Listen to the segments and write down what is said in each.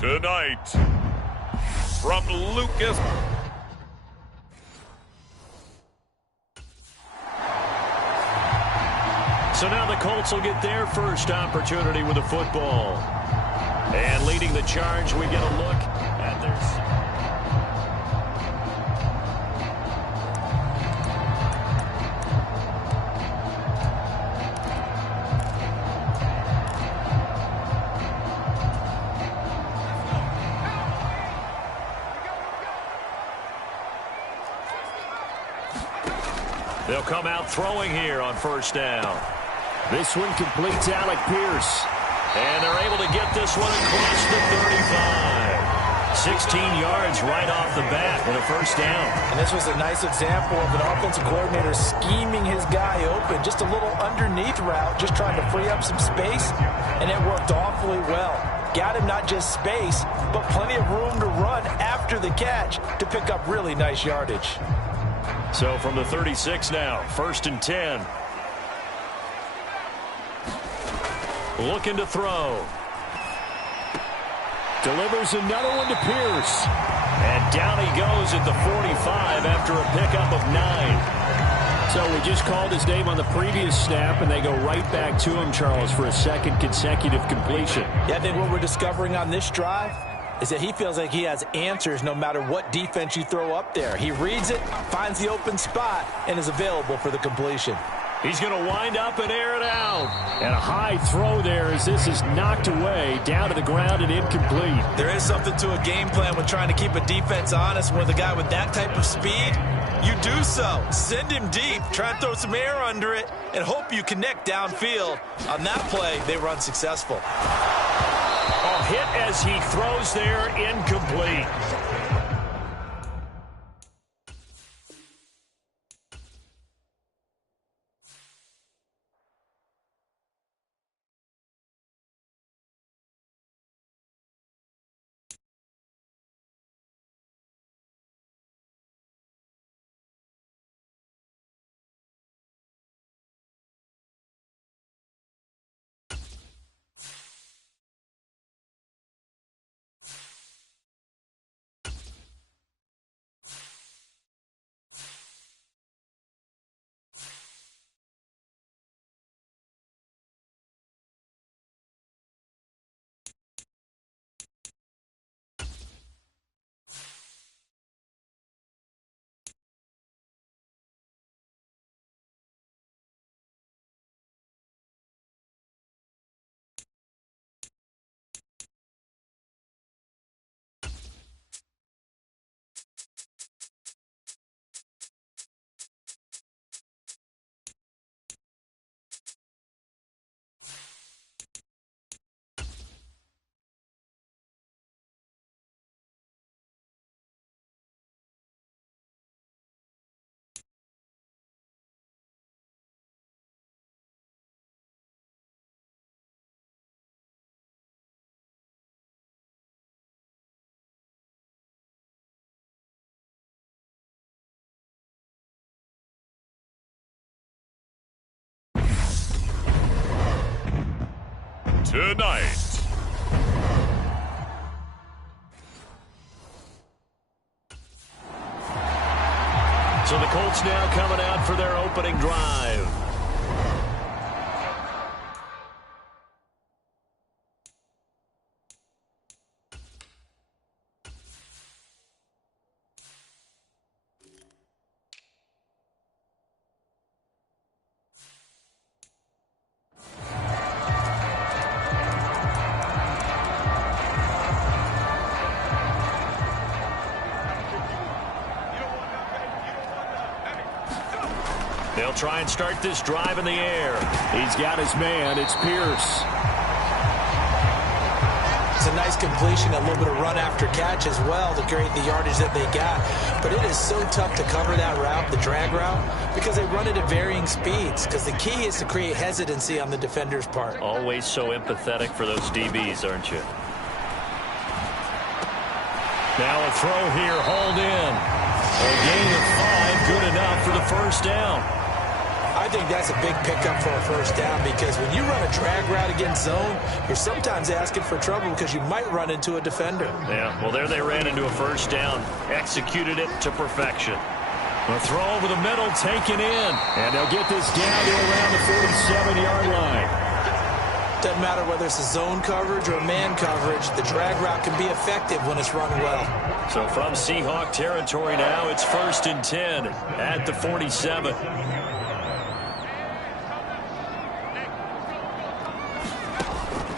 Tonight, from Lucas. So now the Colts will get their first opportunity with the football. And leading the charge, we get a look at their... They'll come out throwing here on first down. This one complete to Alec Pierce. And they're able to get this one across the 35. 16 yards right off the bat and a first down. And this was a nice example of an offensive coordinator scheming his guy open. Just a little underneath route, just trying to free up some space. And it worked awfully well. Got him not just space, but plenty of room to run after the catch to pick up really nice yardage. So from the 36 now, 1st and 10. Looking to throw. Delivers another one to Pierce. And down he goes at the 45 after a pickup of 9. So we just called his name on the previous snap, and they go right back to him, Charles, for a second consecutive completion. Yeah, I think what we're discovering on this drive is that he feels like he has answers no matter what defense you throw up there. He reads it, finds the open spot, and is available for the completion. He's going to wind up and air it out. And a high throw there as this is knocked away, down to the ground and incomplete. There is something to a game plan when trying to keep a defense honest. With a guy with that type of speed, you do so. Send him deep, try and throw some air under it, and hope you connect downfield. On that play, they were unsuccessful. A hit as he throws there, incomplete. Tonight. So the Colts now coming out for their opening drive. They'll try and start this drive in the air. He's got his man. It's Pierce. It's a nice completion, a little bit of run after catch as well to create the yardage that they got. But it is so tough to cover that route, the drag route, because they run it at varying speeds. Because the key is to create hesitancy on the defender's part. Always so empathetic for those DBs, aren't you? Now a throw here, hauled in. A gain of 5, good enough for the first down. I think that's a big pickup for a first down because when you run a drag route against zone, you're sometimes asking for trouble because you might run into a defender. Yeah, well, there they ran into a first down. Executed it to perfection. A throw over the middle, taken in. And they'll get this down to around the 47-yard line. Doesn't matter whether it's a zone coverage or man coverage, the drag route can be effective when it's run well. So from Seahawk territory now, it's 1st and 10 at the 47.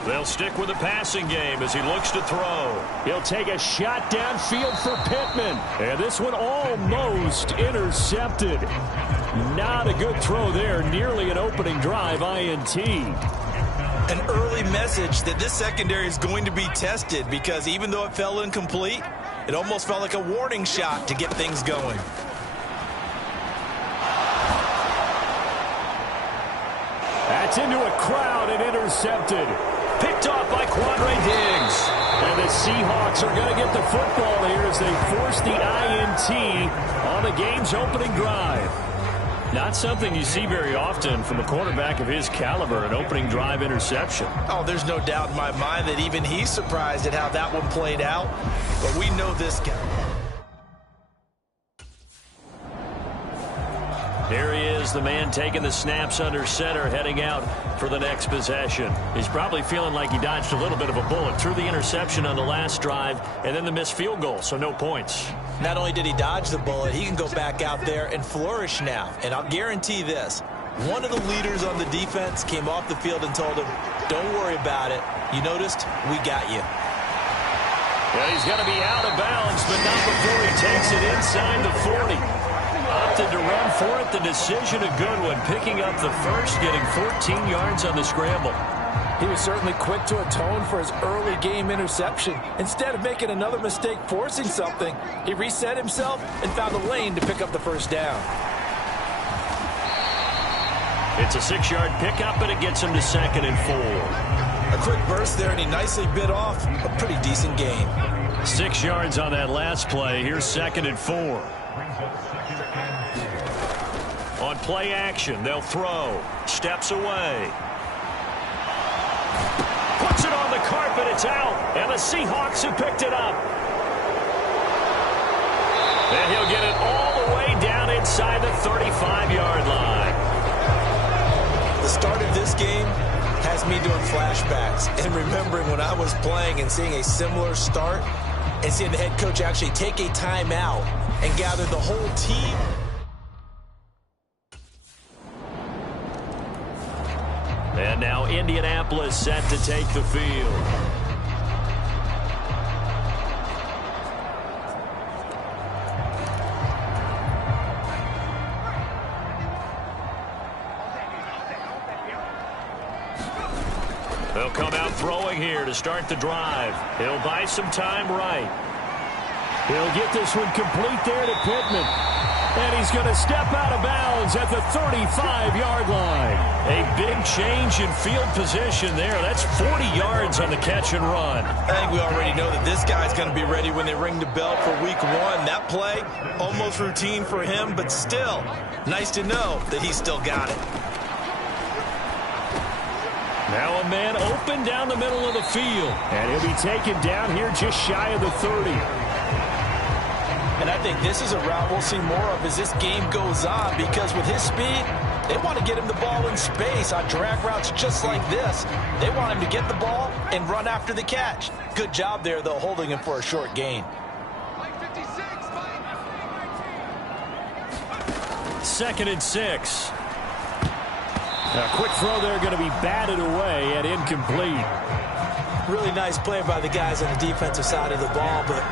They'll stick with the passing game as he looks to throw. He'll take a shot downfield for Pittman. And this one almost intercepted. Not a good throw there. Nearly an opening drive INT. An early message that this secondary is going to be tested because even though it fell incomplete, it almost felt like a warning shot to get things going. That's into a crowd and intercepted. Picked off by Quandre Diggs. And the Seahawks are going to get the football here as they force the INT on the game's opening drive. Not something you see very often from a quarterback of his caliber, an opening drive interception. Oh, there's no doubt in my mind that even he's surprised at how that one played out. But we know this guy. Here he is, the man taking the snaps under center, heading out for the next possession. He's probably feeling like he dodged a little bit of a bullet. Threw the interception on the last drive, and then the missed field goal, so no points. Not only did he dodge the bullet, he can go back out there and flourish now. And I'll guarantee this, one of the leaders on the defense came off the field and told him, don't worry about it. You noticed? We got you. Well, he's going to be out of bounds, but not before he takes it inside the 40. Opted to run for it. The decision a good one. Picking up the first, getting 14 yards on the scramble. He was certainly quick to atone for his early game interception. Instead of making another mistake forcing something, he reset himself and found a lane to pick up the first down. It's a 6-yard pickup, but it gets him to 2nd and 4. A quick burst there, and he nicely bit off a pretty decent gain. 6 yards on that last play. Here's 2nd and 4. On play action, they'll throw. Steps away. Puts it on the carpet. It's out. And the Seahawks have picked it up. And he'll get it all the way down inside the 35-yard line. The start of this game has me doing flashbacks and remembering when I was playing and seeing a similar start and seeing the head coach actually take a timeout and gather the whole team. And now Indianapolis set to take the field. They'll come out throwing here to start the drive. He'll buy some time right. He'll get this one complete there to Pittman. And he's going to step out of bounds at the 35-yard line. A big change in field position there. That's 40 yards on the catch and run. I think we already know that this guy's going to be ready when they ring the bell for week 1. That play, almost routine for him, but still, nice to know that he's still got it. Now a man open down the middle of the field. And he'll be taken down here just shy of the 30. And I think this is a route we'll see more of as this game goes on, because with his speed, they want to get him the ball in space on drag routes just like this. They want him to get the ball and run after the catch. Good job there, though, holding him for a short gain. 2nd and 6. A quick throw there going to be batted away and incomplete. Really nice play by the guys on the defensive side of the ball, but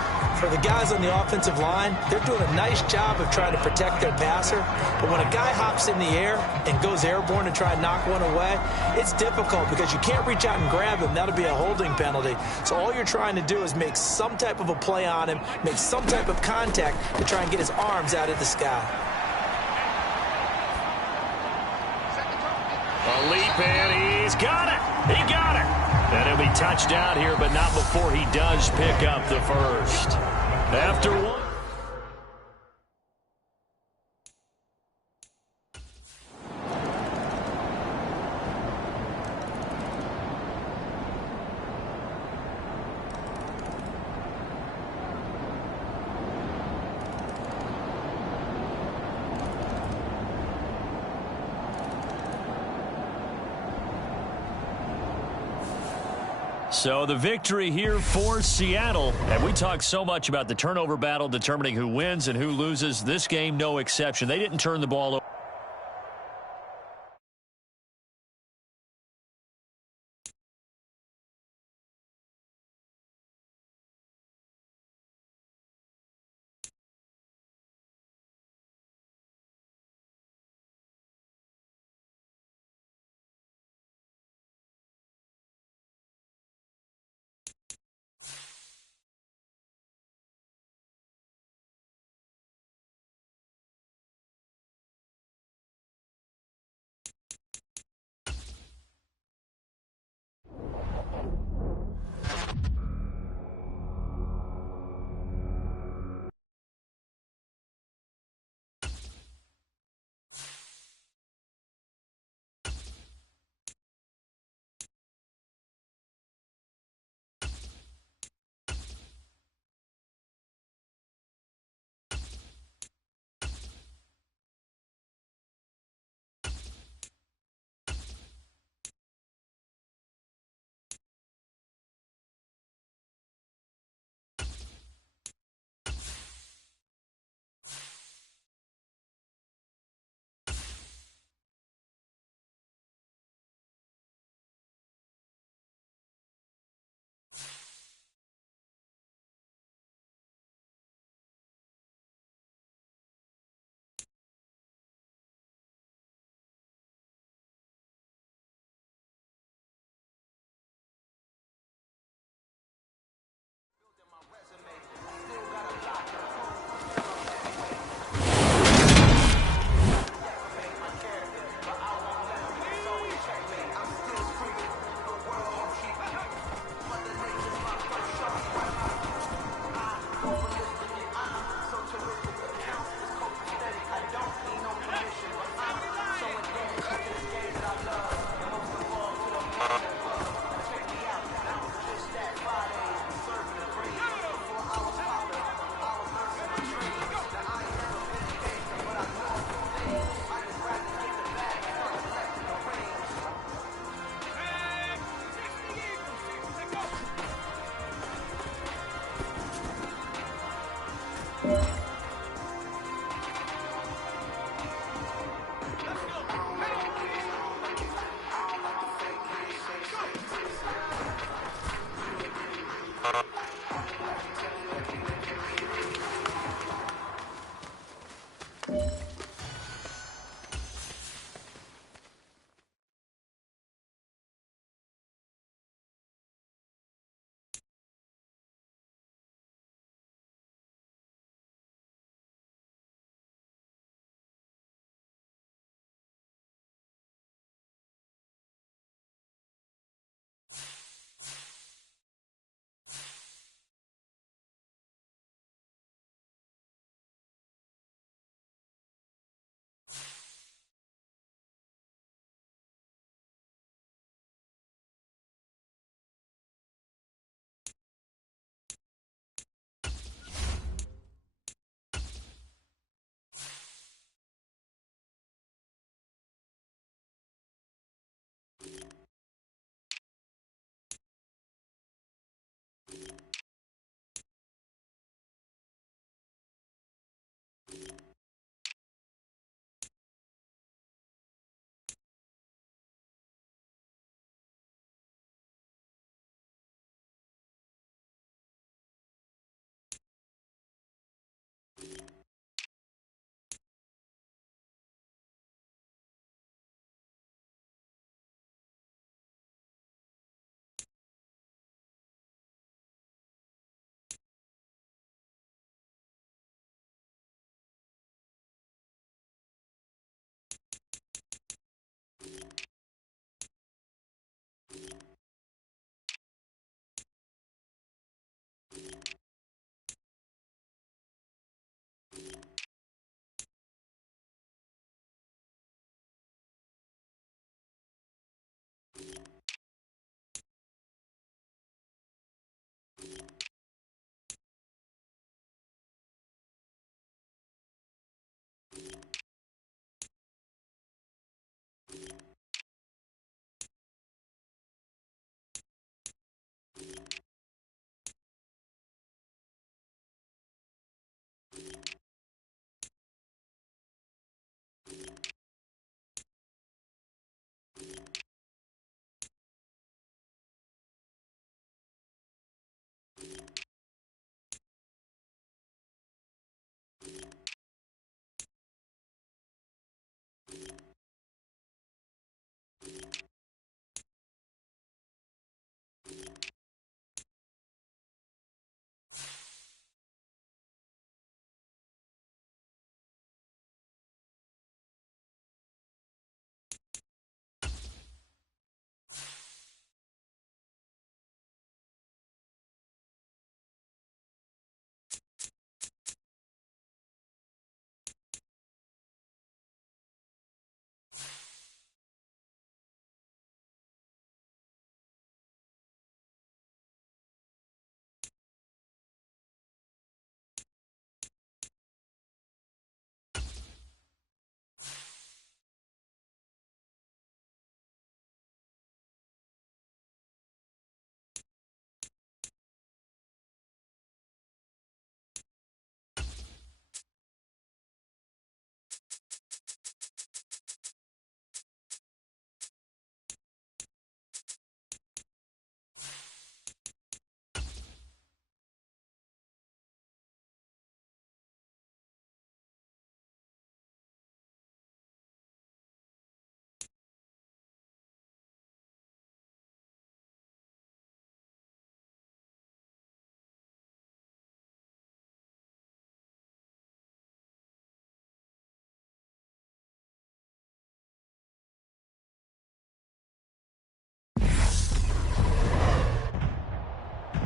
for the guys on the offensive line, they're doing a nice job of trying to protect their passer. But when a guy hops in the air and goes airborne to try and knock one away, it's difficult because you can't reach out and grab him. That'll be a holding penalty. So all you're trying to do is make some type of a play on him, make some type of contact to try and get his arms out of the sky. A leap, and he's got it. He got it. And he'll be touched out here, but not before he does pick up the first. After one. So the victory here for Seattle. And we talk so much about the turnover battle determining who wins and who loses. This game, no exception. They didn't turn the ball over.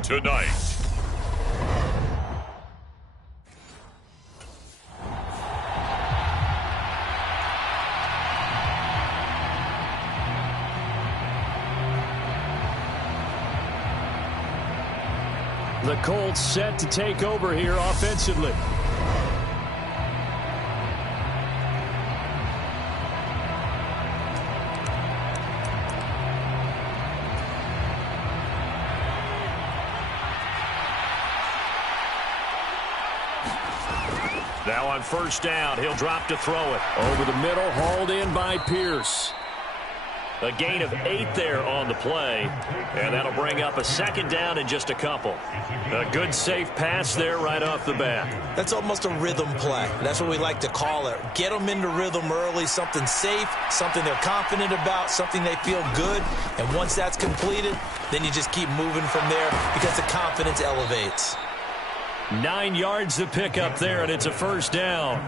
tonight. The Colts set to take over here offensively. Now on first down, he'll drop to throw it. Over the middle, hauled in by Pierce. A gain of 8 there on the play, and that'll bring up a second down in just a couple. A good, safe pass there right off the bat. That's almost a rhythm play. That's what we like to call it. Get them into rhythm early, something safe, something they're confident about, something they feel good. And once that's completed, then you just keep moving from there because the confidence elevates. 9 yards to pick up there, and it's a first down.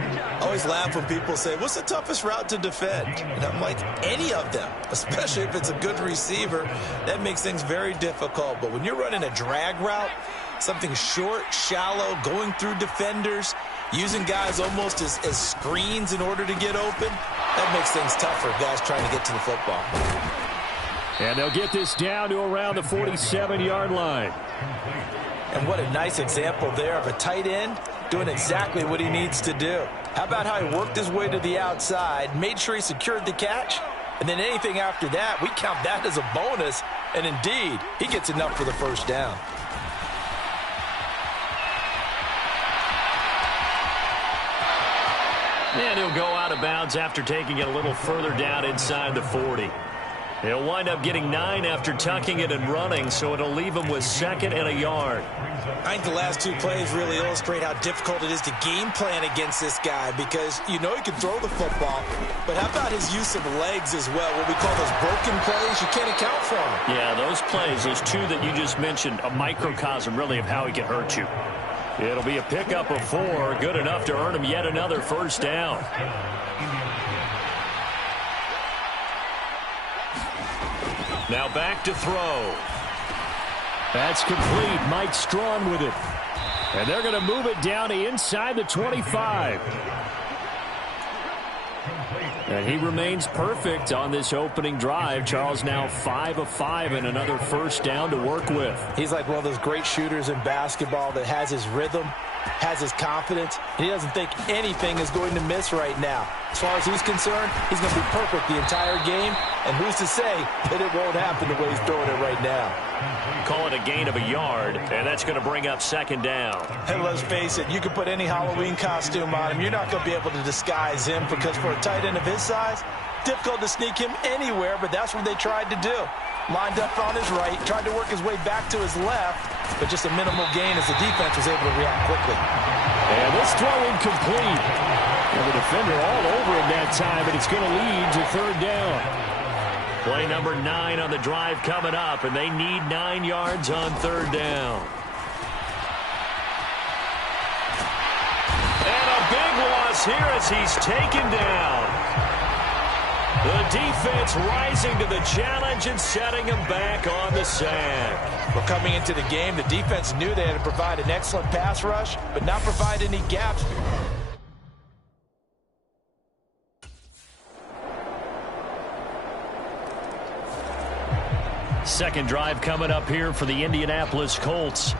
I always laugh when people say, what's the toughest route to defend? And I'm like, any of them, especially if it's a good receiver. That makes things very difficult. But when you're running a drag route, something short, shallow, going through defenders, using guys almost as screens in order to get open, that makes things tougher, guys trying to get to the football. And they'll get this down to around the 47-yard line. And what a nice example there of a tight end doing exactly what he needs to do. How about how he worked his way to the outside, made sure he secured the catch, and then anything after that, we count that as a bonus. And indeed, he gets enough for the first down. And he'll go out of bounds after taking it a little further down inside the 40. He'll wind up getting 9 after tucking it and running, so it'll leave him with 2nd and a yard. I think the last 2 plays really illustrate how difficult it is to game plan against this guy because you know he can throw the football, but how about his use of legs as well, what we call those broken plays? You can't account for them. Yeah, those plays, those 2 that you just mentioned, a microcosm really of how he can hurt you. It'll be a pickup of 4, good enough to earn him yet another first down. Now back to throw. That's complete. Mike Strawn with it. And they're going to move it down to inside the 25. And he remains perfect on this opening drive. Charles now 5 of 5 and another first down to work with. He's like one of those great shooters in basketball that has his rhythm, has his confidence, and he doesn't think anything is going to miss right now. As far as he's concerned, he's going to be perfect the entire game, and who's to say that it won't happen the way he's throwing it right now. Call it a gain of a yard, and that's going to bring up second down. And let's face it, you can put any Halloween costume on him. You're not going to be able to disguise him because for a tight end of his size, difficult to sneak him anywhere, but that's what they tried to do. Lined up on his right, tried to work his way back to his left, but just a minimal gain as the defense was able to react quickly. And this throw incomplete. And the defender all over him that time, and it's going to lead to third down. Play number 9 on the drive coming up, and they need 9 yards on third down. And a big loss here as he's taken down. The defense rising to the challenge and setting him back on the sack. Well, coming into the game, the defense knew they had to provide an excellent pass rush, but not provide any gaps. Second drive coming up here for the Indianapolis Colts.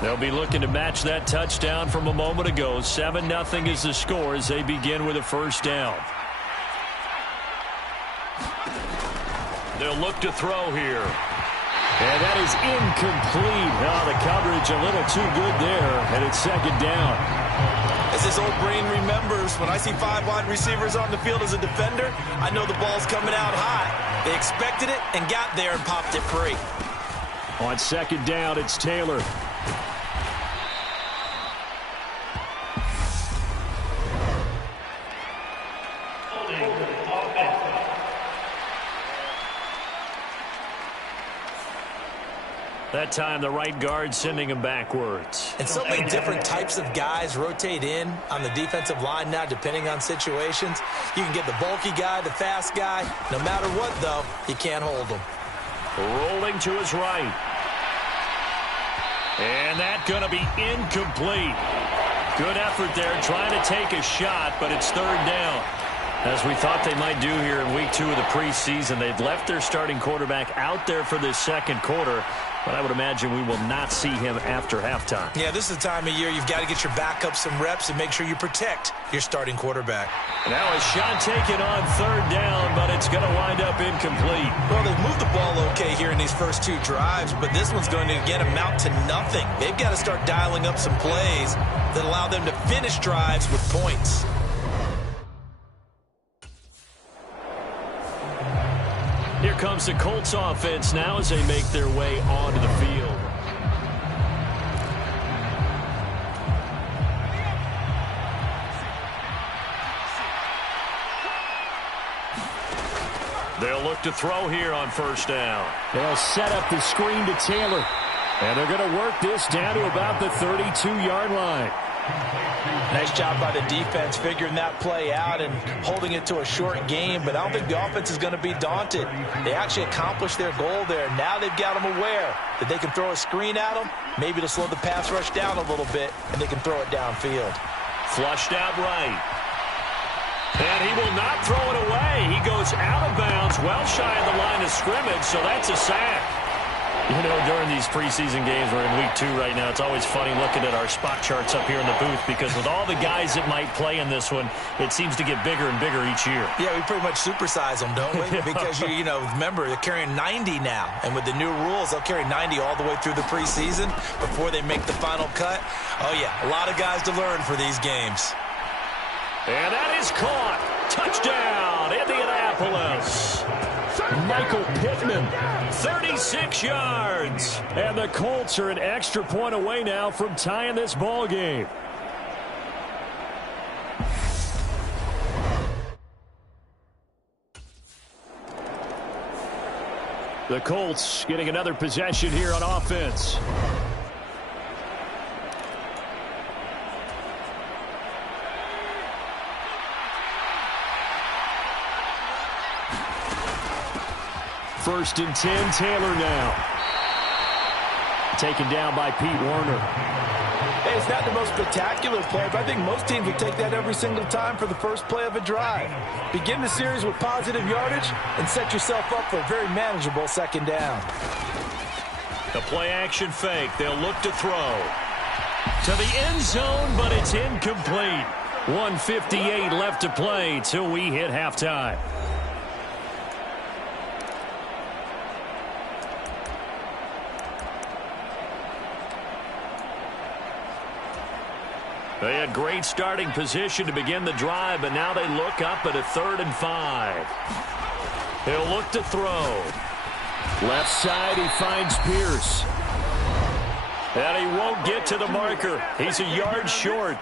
They'll be looking to match that touchdown from a moment ago. 7-0 is the score as they begin with a first down. They'll look to throw here. And that is incomplete. Oh, the coverage a little too good there, and it's second down. As his old brain remembers, when I see 5 wide receivers on the field as a defender, I know the ball's coming out high. They expected it and got there and popped it free. On second down, it's Taylor. That time, the right guard sending him backwards. And so many different types of guys rotate in on the defensive line now, depending on situations. You can get the bulky guy, the fast guy. No matter what, though, you can't hold them. Rolling to his right. And that's going to be incomplete. Good effort there, trying to take a shot, but it's third down. As we thought they might do here in week 2 of the preseason, they've left their starting quarterback out there for this second quarter, but I would imagine we will not see him after halftime. Yeah, this is the time of year you've got to get your backup some reps and make sure you protect your starting quarterback. Now a shot taken on third down, but it's going to wind up incomplete. Well, they've moved the ball okay here in these first 2 drives, but this one's going to, again, amount to nothing. They've got to start dialing up some plays that allow them to finish drives with points. Here comes the Colts offense now as they make their way onto the field. They'll look to throw here on first down. They'll set up the screen to Taylor. And they're going to work this down to about the 32-yard line. Nice job by the defense figuring that play out and holding it to a short game, but I don't think the offense is going to be daunted. They actually accomplished their goal there. Now they've got them aware that they can throw a screen at them, maybe to slow the pass rush down a little bit, and they can throw it downfield. Flushed out right. And he will not throw it away. He goes out of bounds, well shy of the line of scrimmage, so that's a sack. You know, during these preseason games, we're in week 2 right now, it's always funny looking at our spot charts up here in the booth because with all the guys that might play in this one, it seems to get bigger and bigger each year. Yeah, we pretty much supersize them, don't we? Because, you know, remember, they're carrying 90 now. And with the new rules, they'll carry 90 all the way through the preseason before they make the final cut. Oh, yeah, a lot of guys to learn for these games. And that is caught. Touchdown, Indianapolis. Michael Pittman, 36 yards. And the Colts are an extra point away now from tying this ball game. The Colts getting another possession here on offense. First and 10, Taylor now. Taken down by Pete Werner. Hey, it's not the most spectacular play, but I think most teams will take that every single time for the first play of a drive. Begin the series with positive yardage and set yourself up for a very manageable second down. The play-action fake. They'll look to throw. To the end zone, but it's incomplete. 1:58 left to play till we hit halftime. They had great starting position to begin the drive, but now they look up at a 3rd and 5. He'll look to throw. Left side, he finds Pierce. And he won't get to the marker. He's a yard short.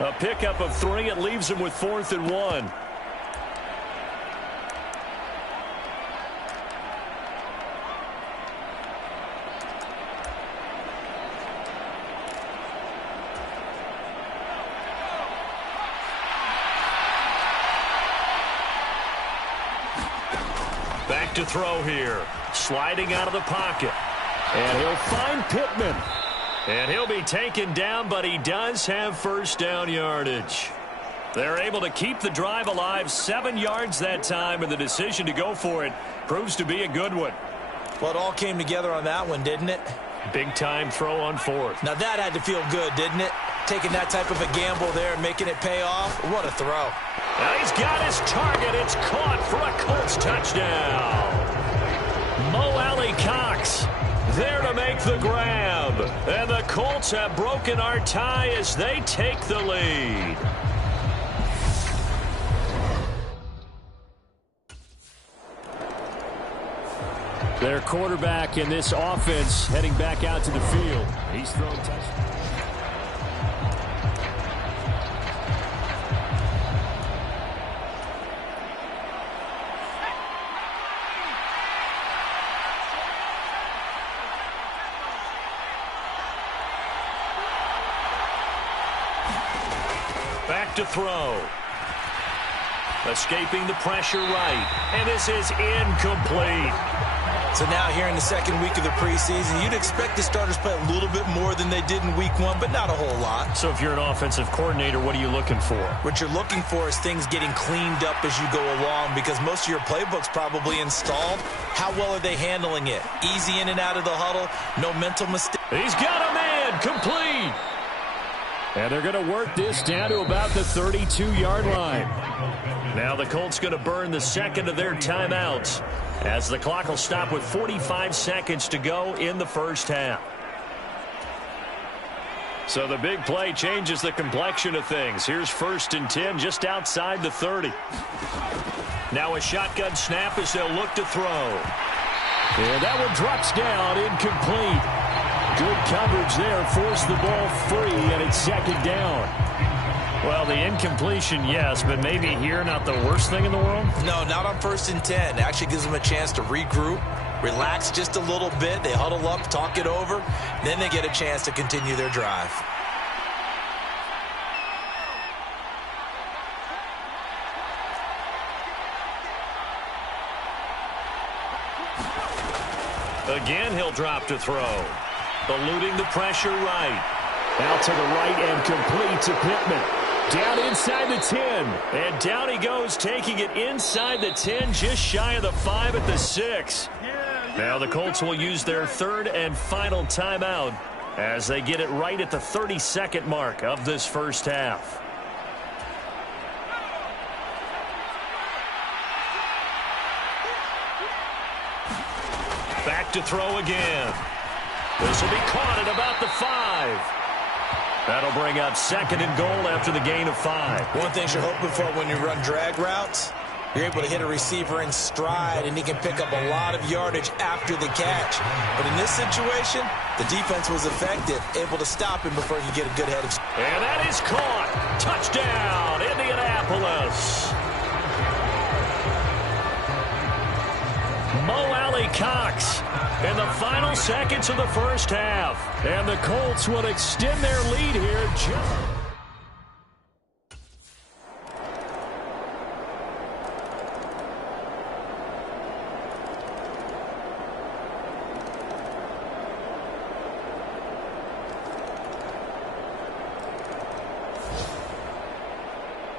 A pickup of 3. It leaves him with 4th and 1. Back to throw here. Sliding out of the pocket. And he'll find Pittman. And he'll be taken down, but he does have first down yardage. They're able to keep the drive alive. 7 yards that time, and the decision to go for it proves to be a good one. Well, it all came together on that one, didn't it? Big-time throw on 4th. Now that had to feel good, didn't it? Taking that type of a gamble there and making it pay off. What a throw. Now he's got his target. It's caught for a Colts touchdown. Mo Alley Cox there to make the grab. And the Colts have broken our tie as they take the lead. Their quarterback in this offense heading back out to the field. He's thrown touchdown. Back to throw. Escaping the pressure right. And this is incomplete. So now here in the second week of the preseason, you'd expect the starters play a little bit more than they did in week one, but not a whole lot. So if you're an offensive coordinator, what are you looking for? What you're looking for is things getting cleaned up as you go along, because most of your playbook's probably installed. How well are they handling it? Easy in and out of the huddle, no mental mistake. He's got a man, complete. And they're going to work this down to about the 32-yard line. Now the Colts going to burn the second of their timeouts, as the clock will stop with 45 seconds to go in the first half. So the big play changes the complexion of things. Here's 1st and 10 just outside the 30. Now a shotgun snap as they'll look to throw. And that one drops down, incomplete. Good coverage there, forced the ball free, and it's 2nd down. Well, the incompletion, yes, but maybe here not the worst thing in the world? No, not on 1st and 10. It actually gives them a chance to regroup, relax just a little bit. They huddle up, talk it over. Then they get a chance to continue their drive. Again, he'll drop to throw. Eluding the pressure right. Out to the right and complete to Pittman. Down inside the 10. And down he goes, taking it inside the 10, just shy of the 5 at the 6. Now the Colts will use their 3rd and final timeout as they get it right at the 32nd mark of this first half. Back to throw again. This will be caught at about the 5. That'll bring up 2nd and goal after the gain of 5. One thing you're hoping for when you run drag routes, you're able to hit a receiver in stride, and he can pick up a lot of yardage after the catch. But in this situation, the defense was effective, able to stop him before he could get a good head of. And that is caught. Touchdown, Indianapolis. Mo Alley-Cox in the final seconds of the first half. And the Colts will extend their lead here.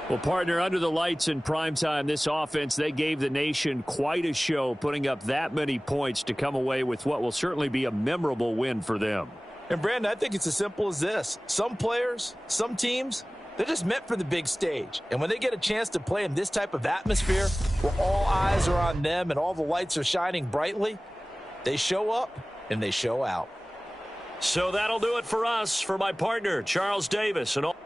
Well, partner, under the lights in primetime, this offense, they gave the nation quite a show, putting up that many points to come away with what will certainly be a memorable win for them. And, Brandon, I think it's as simple as this. Some players, some teams, they're just meant for the big stage. And when they get a chance to play in this type of atmosphere where all eyes are on them and all the lights are shining brightly, they show up and they show out. So that'll do it for us. For my partner, Charles Davis, and all.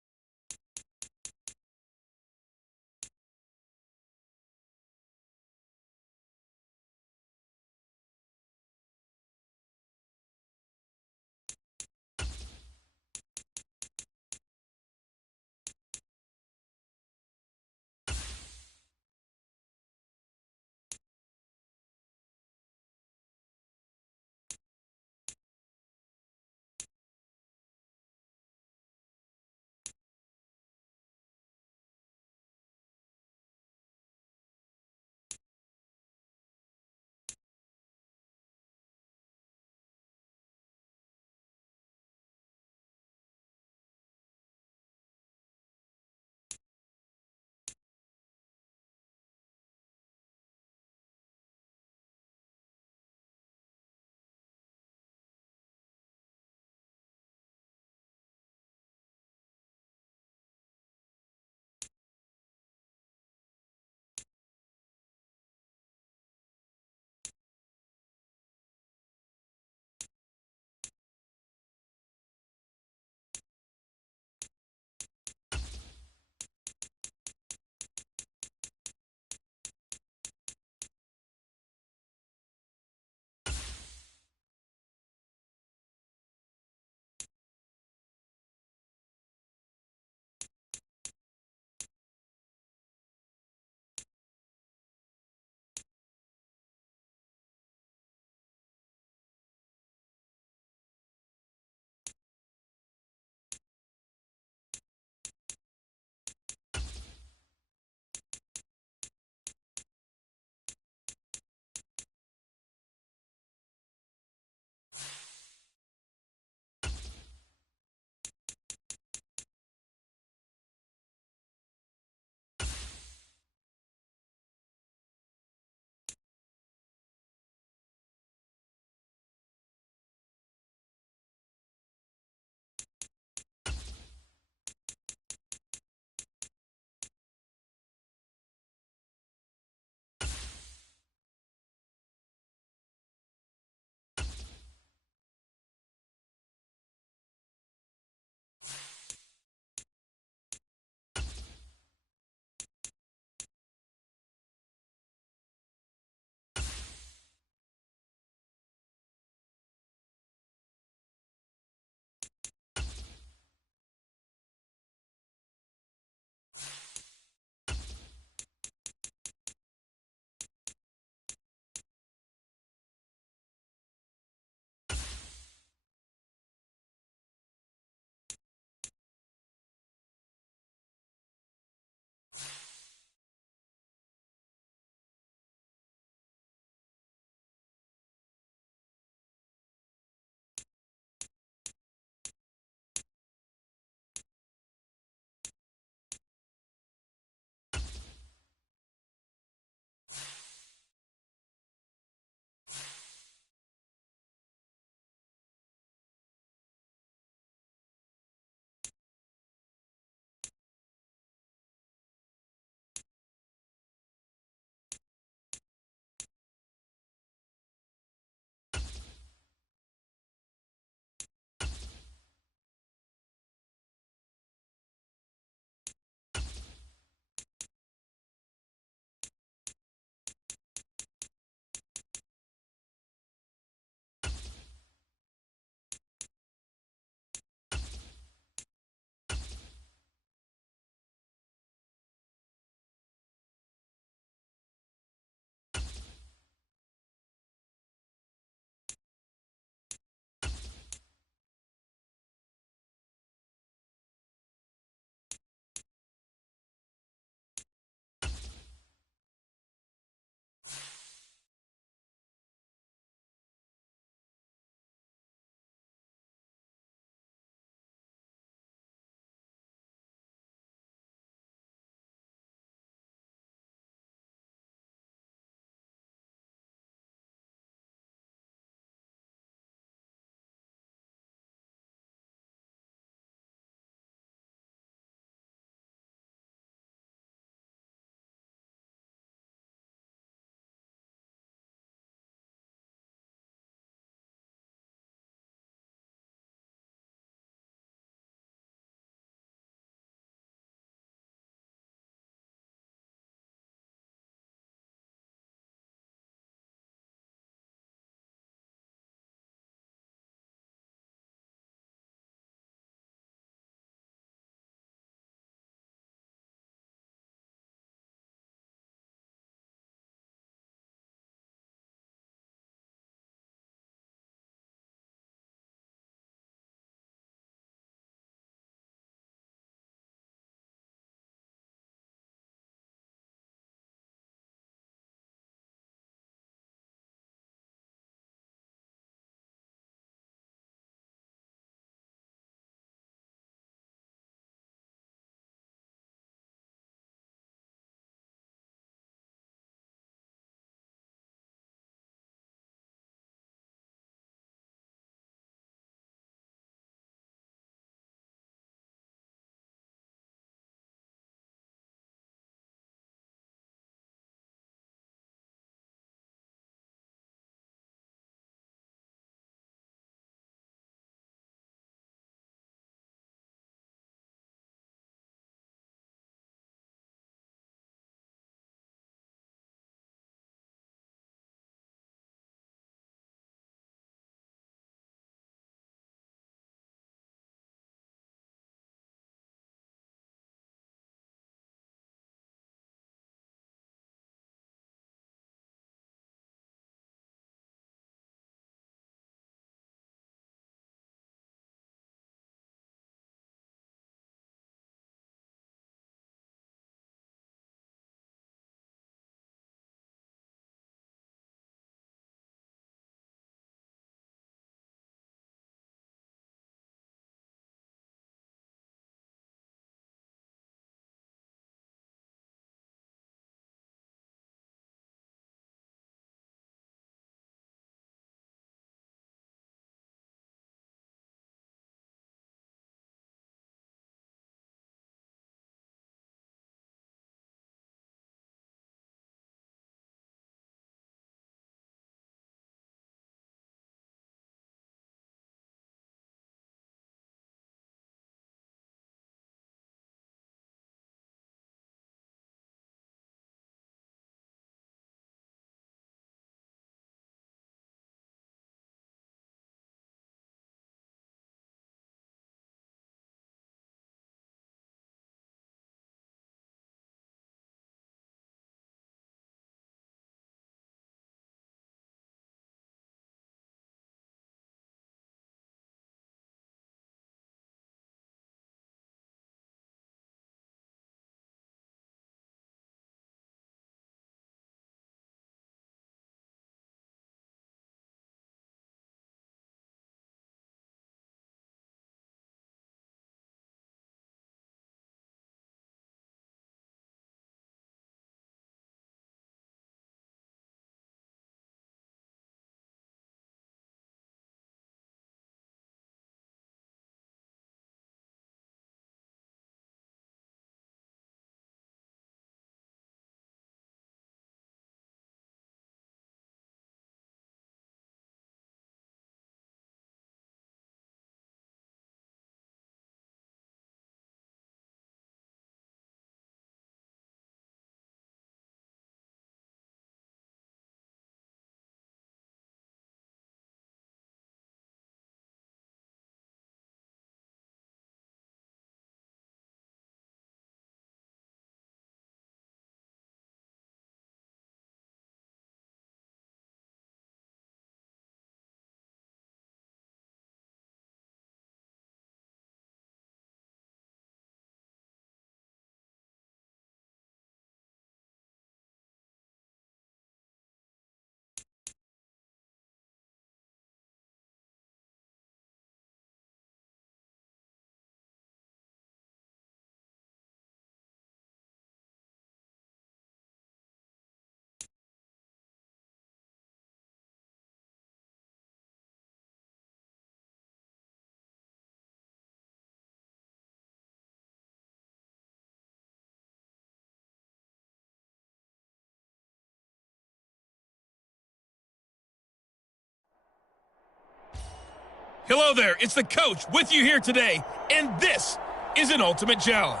Hello there, it's the coach with you here today, and this is an ultimate challenge.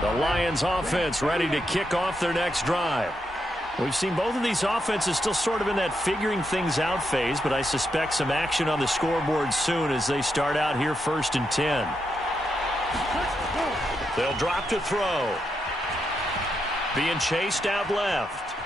The Lions offense ready to kick off their next drive. We've seen both of these offenses still sort of in that figuring things out phase, but I suspect some action on the scoreboard soon as they start out here 1st and 10. They'll drop to throw. Being chased out left.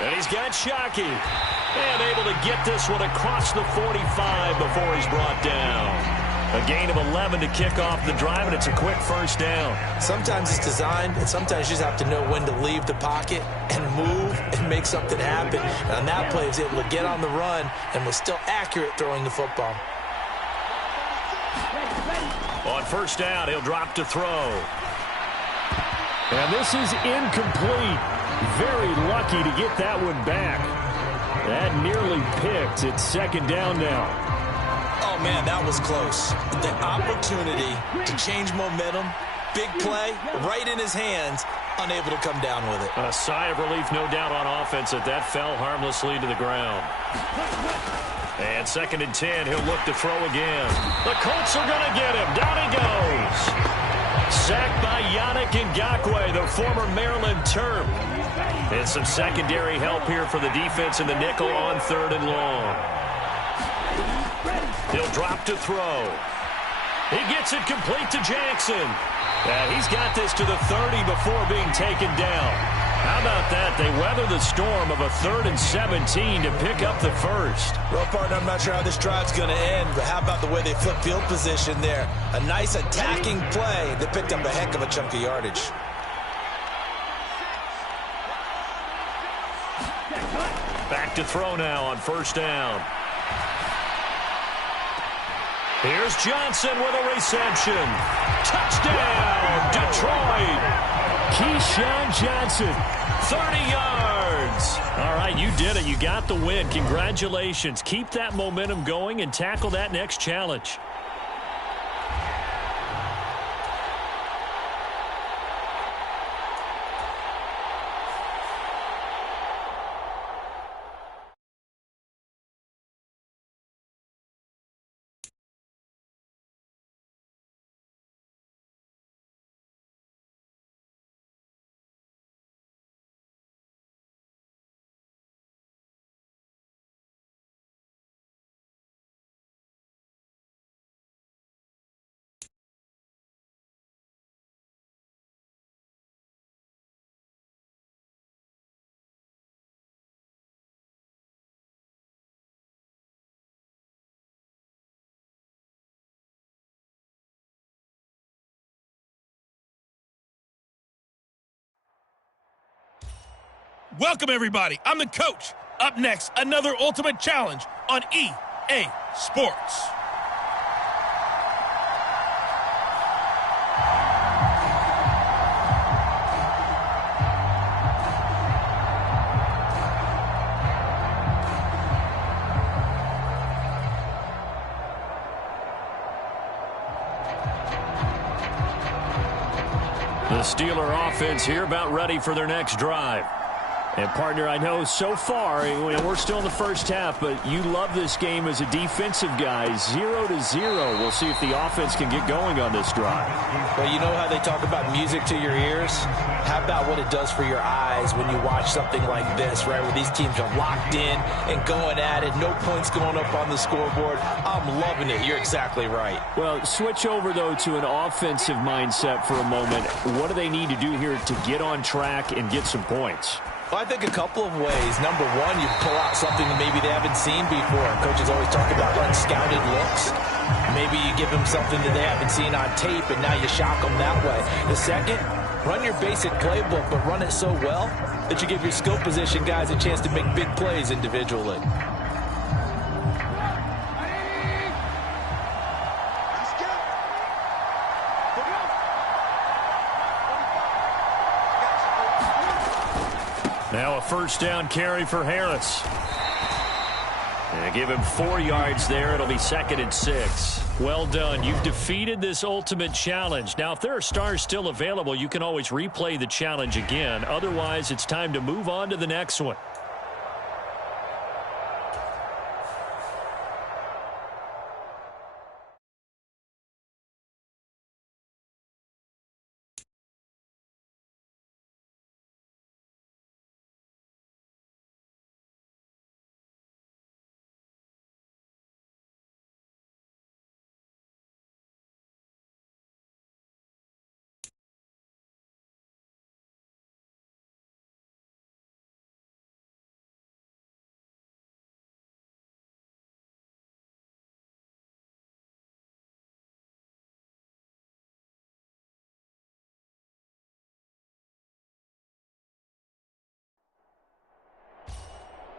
And he's got Shockey. And able to get this one across the 45 before he's brought down. A gain of 11 to kick off the drive, and it's a quick first down. Sometimes it's designed, and sometimes you just have to know when to leave the pocket and move and make something happen. And on that play, he was able to get on the run and was still accurate throwing the football. On first down, he'll drop to throw. And this is incomplete. Very lucky to get that one back. That nearly picked. It's 2nd down now. Oh, man, that was close. The opportunity to change momentum, big play, right in his hands, unable to come down with it. A sigh of relief, no doubt, on offense that fell harmlessly to the ground. And 2nd and 10, he'll look to throw again. The Colts are going to get him. Down he goes. Sacked by Yannick Ngakoue, the former Maryland Terp. And some secondary help here for the defense in the nickel on 3rd and long. He'll drop to throw. He gets it complete to Jackson. And he's got this to the 30 before being taken down. How about that? They weather the storm of a 3rd and 17 to pick up the first. Well, partner, I'm not sure how this drive's going to end, but how about the way they flip field position there? A nice attacking play that picked up a heck of a chunk of yardage. Back to throw now on first down. Here's Johnson with a reception. Touchdown, Detroit. Keyshawn Johnson, 30 yards. All right, you did it. You got the win. Congratulations. Keep that momentum going and tackle that next challenge. Welcome, everybody. I'm the coach. Up next, another ultimate challenge on EA Sports. The Steeler offense here about ready for their next drive. And, partner, I know so far, we're still in the first half, but you love this game as a defensive guy. 0-0. We'll see if the offense can get going on this drive. Well, you know how they talk about music to your ears? How about what it does for your eyes when you watch something like this, right, where these teams are locked in and going at it, no points going up on the scoreboard? I'm loving it. You're exactly right. Well, switch over, though, to an offensive mindset for a moment. What do they need to do here to get on track and get some points? Well, I think a couple of ways. Number one, you pull out something that maybe they haven't seen before. Coaches always talk about unscouted looks. Maybe you give them something that they haven't seen on tape, and now you shock them that way. The second, run your basic playbook, but run it so well that you give your skill position guys a chance to make big plays individually. Now a first down carry for Harris. And give him 4 yards there. It'll be 2nd and 6. Well done. You've defeated this ultimate challenge. Now, if there are stars still available, you can always replay the challenge again. Otherwise, it's time to move on to the next one.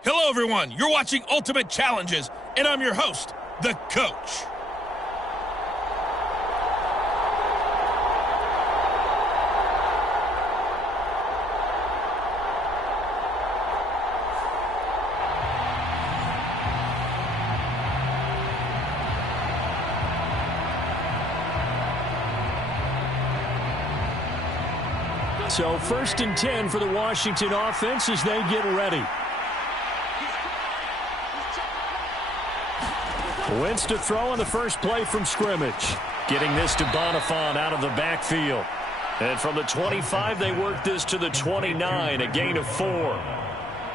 Hello, everyone. You're watching Ultimate Challenges, and I'm your host, the Coach. So 1st and 10 for the Washington offense as they get ready. Wentz to throw on the first play from scrimmage. Getting this to Bonifant out of the backfield. And from the 25, they work this to the 29, a gain of 4.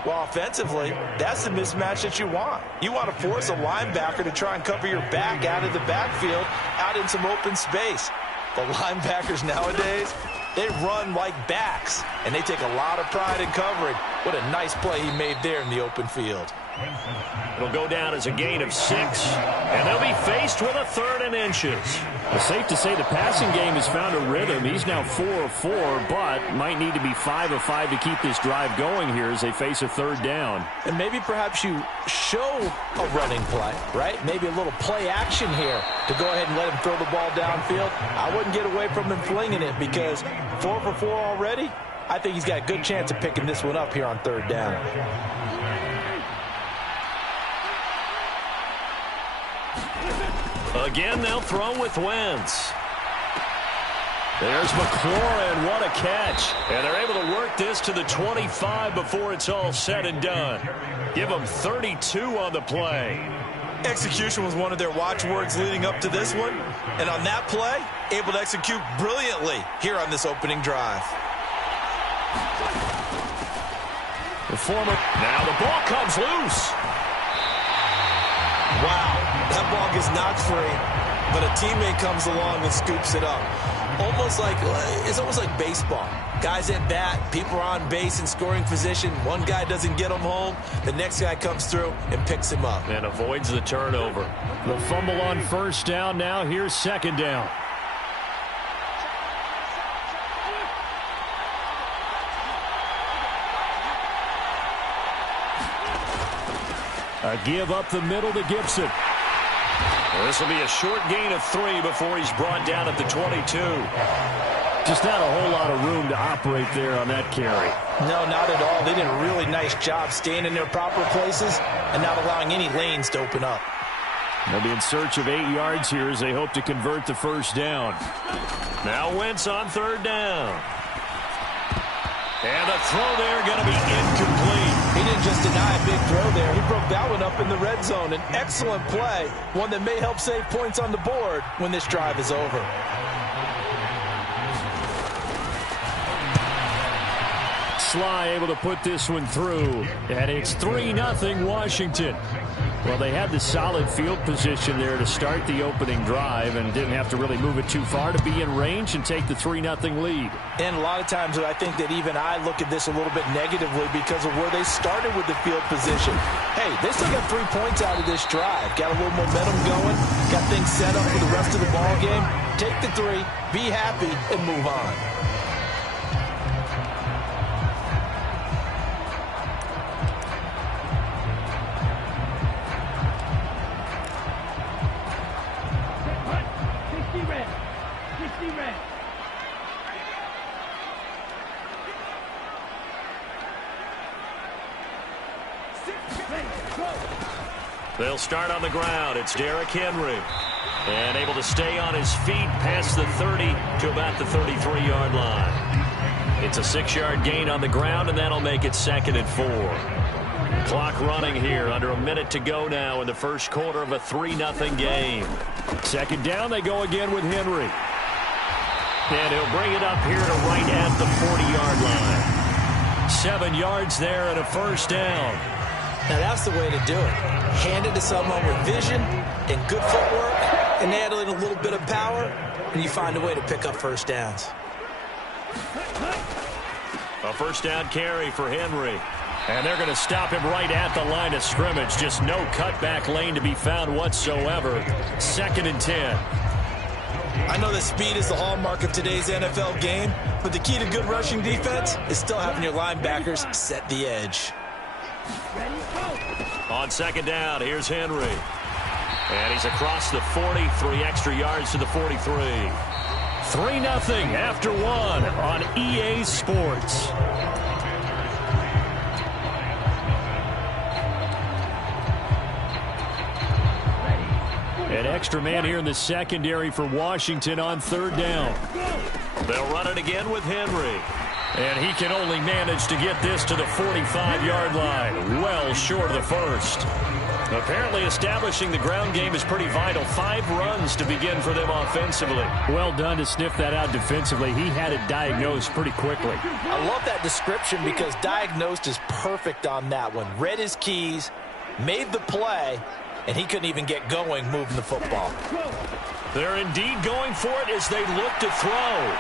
Well, offensively, that's the mismatch that you want. You want to force a linebacker to try and cover your back out of the backfield, out in some open space. The linebackers nowadays, they run like backs, and they take a lot of pride in covering. What a nice play he made there in the open field. It'll go down as a gain of 6, and they'll be faced with a 3rd and inches. It's safe to say the passing game has found a rhythm. He's now 4 of 4, but might need to be 5 of 5 to keep this drive going here as they face a 3rd down. And maybe perhaps you show a running play, right? Maybe a little play action here to go ahead and let him throw the ball downfield. I wouldn't get away from him flinging it because 4 for 4 already. I think he's got a good chance of picking this one up here on 3rd down. Again, they'll throw with Wentz. There's McLaurin. What a catch. And they're able to work this to the 25 before it's all said and done. Give them 32 on the play. Execution was one of their watchwords leading up to this one. And on that play, able to execute brilliantly here on this opening drive. Now the ball comes loose. Wow, that ball gets knocked free, but a teammate comes along and scoops it up. It's almost like baseball. Guys at bat, people are on base in scoring position. One guy doesn't get him home. The next guy comes through and picks him up. And avoids the turnover. The fumble on 1st down. Now here's 2nd down. A give up the middle to Gibson. Well, this will be a short gain of 3 before he's brought down at the 22. Just not a whole lot of room to operate there on that carry. No, not at all. They did a really nice job staying in their proper places and not allowing any lanes to open up. They'll be in search of 8 yards here as they hope to convert the 1st down. Now Wentz on 3rd down. And the throw there going to be incomplete. He didn't just deny a big throw there. He broke that one up in the red zone. An excellent play, one that may help save points on the board when this drive is over. Sly able to put this one through, and it's 3-0 Washington. Well, they had the solid field position there to start the opening drive and didn't have to really move it too far to be in range and take the 3-0 lead. And a lot of times I think that even I look at this a little bit negatively because of where they started with the field position. Hey, they still got 3 points out of this drive. Got a little momentum going. Got things set up for the rest of the ball game. Take the 3, be happy, and move on. They'll start on the ground. It's Derrick Henry. And able to stay on his feet past the 30 to about the 33-yard line. It's a 6-yard gain on the ground, and that'll make it 2nd and 4. Clock running here. Under a minute to go now in the first quarter of a 3-0 game. 2nd down, they go again with Henry. And he'll bring it up here to right at the 40-yard line. 7 yards there and a 1st down. Now that's the way to do it. Hand it to someone with vision and good footwork, and add in a little bit of power, and you find a way to pick up 1st downs. A 1st down carry for Henry. And they're going to stop him right at the line of scrimmage. Just no cutback lane to be found whatsoever. 2nd and 10. I know that speed is the hallmark of today's NFL game, but the key to good rushing defense is still having your linebackers set the edge. On 2nd down, here's Henry. And he's across the 40, 3 extra yards to the 43. 3-0 after 1 on EA Sports. An extra man here in the secondary for Washington on 3rd down. They'll run it again with Henry. And he can only manage to get this to the 45-yard line. Well short of the 1st. Apparently establishing the ground game is pretty vital. 5 runs to begin for them offensively. Well done to sniff that out defensively. He had it diagnosed pretty quickly. I love that description because diagnosed is perfect on that one. Read his keys, made the play, and he couldn't even get going moving the football. They're indeed going for it as they look to throw.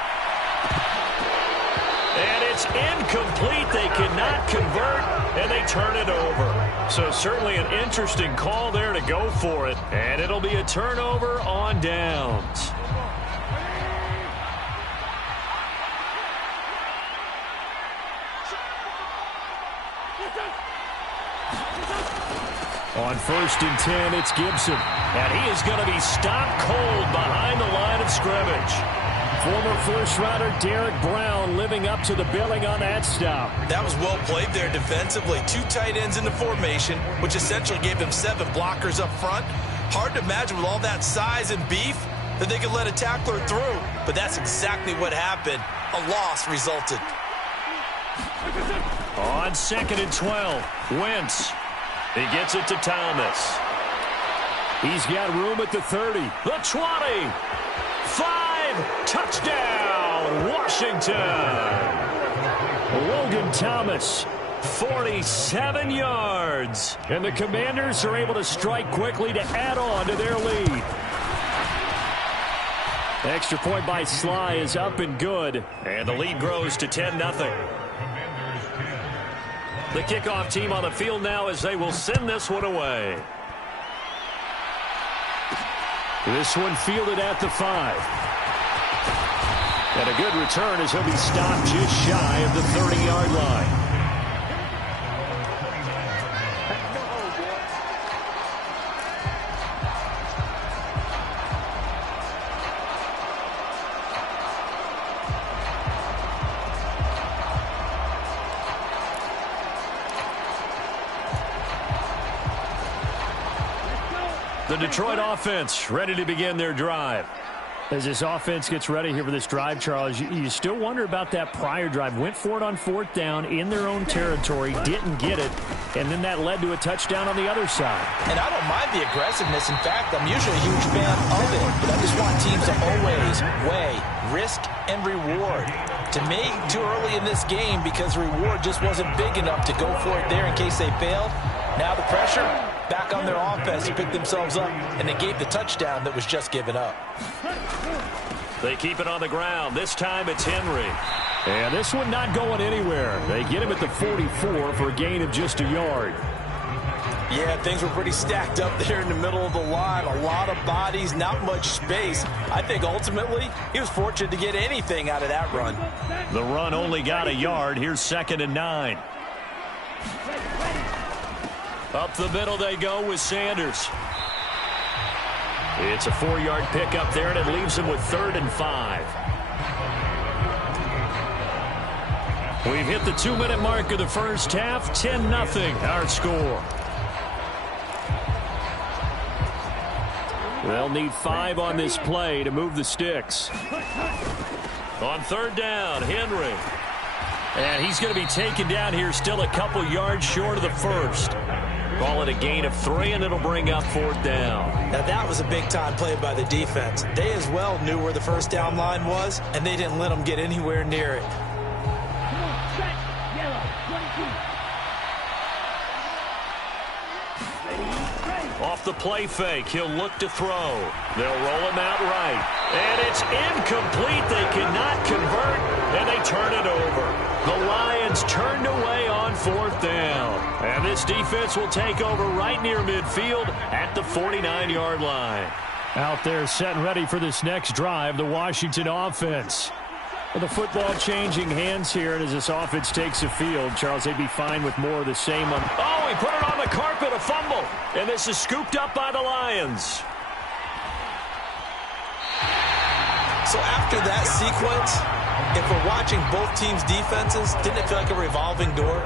And it's incomplete. They cannot convert, and they turn it over. So certainly an interesting call there to go for it. And it'll be a turnover on downs. On 1st and 10, it's Gibson. And he is going to be stopped cold behind the line of scrimmage. Former first-rounder Derek Brown living up to the billing on that stop. That was well played there defensively. 2 tight ends in the formation, which essentially gave them 7 blockers up front. Hard to imagine with all that size and beef that they could let a tackler through. But that's exactly what happened. A loss resulted. On 2nd and 12, Wentz. He gets it to Thomas. He's got room at the 30. The 20. 5. Touchdown, Washington. Logan Thomas, 47 yards. And the Commanders are able to strike quickly to add on to their lead. Extra point by Sly is up and good. And the lead grows to 10-0. The kickoff team on the field now as they will send this one away. This one fielded at the 5. And a good return as he'll be stopped just shy of the 30-yard line. The Detroit offense ready to begin their drive. As this offense gets ready here for this drive, Charles, you still wonder about that prior drive. Went for it on 4th down in their own territory, didn't get it, and then that led to a touchdown on the other side. And I don't mind the aggressiveness. In fact, I'm usually a huge fan of it, but I just want teams to always weigh risk and reward. To me, too early in this game because the reward just wasn't big enough to go for it there in case they failed. Now the pressure back on their offense to pick themselves up, and they gave the touchdown that was just given up. They keep it on the ground. This time it's Henry. And this one not going anywhere. They get him at the 44 for a gain of just a yard. Yeah, things were pretty stacked up there in the middle of the line. A lot of bodies, not much space. I think ultimately he was fortunate to get anything out of that run. The run only got a yard. Here's 2nd and 9. Up the middle they go with Sanders. It's a 4-yard pickup there, and it leaves him with 3rd and 5. We've hit the 2-minute mark of the first half. 10-0 our score. They'll need 5 on this play to move the sticks. On third down, Henry. And he's going to be taken down here, still a couple yards short of the first. Call it a gain of 3, and it'll bring up fourth down. Now, that was a big-time play by the defense. They as well knew where the first down line was, and they didn't let them get anywhere near it. Off the play fake, he'll look to throw. They'll roll him out right. And it's incomplete. They cannot convert, and they turn it over. The Lions turned away on fourth down. And this defense will take over right near midfield at the 49-yard line. Out there set and ready for this next drive, the Washington offense. Well, the football changing hands here, and as this offense takes the field, Charles, they'd be fine with more of the same. Oh, he put it on the carpet, a fumble. And this is scooped up by the Lions. So after that sequence, if we're watching both teams' defenses, didn't it feel like a revolving door?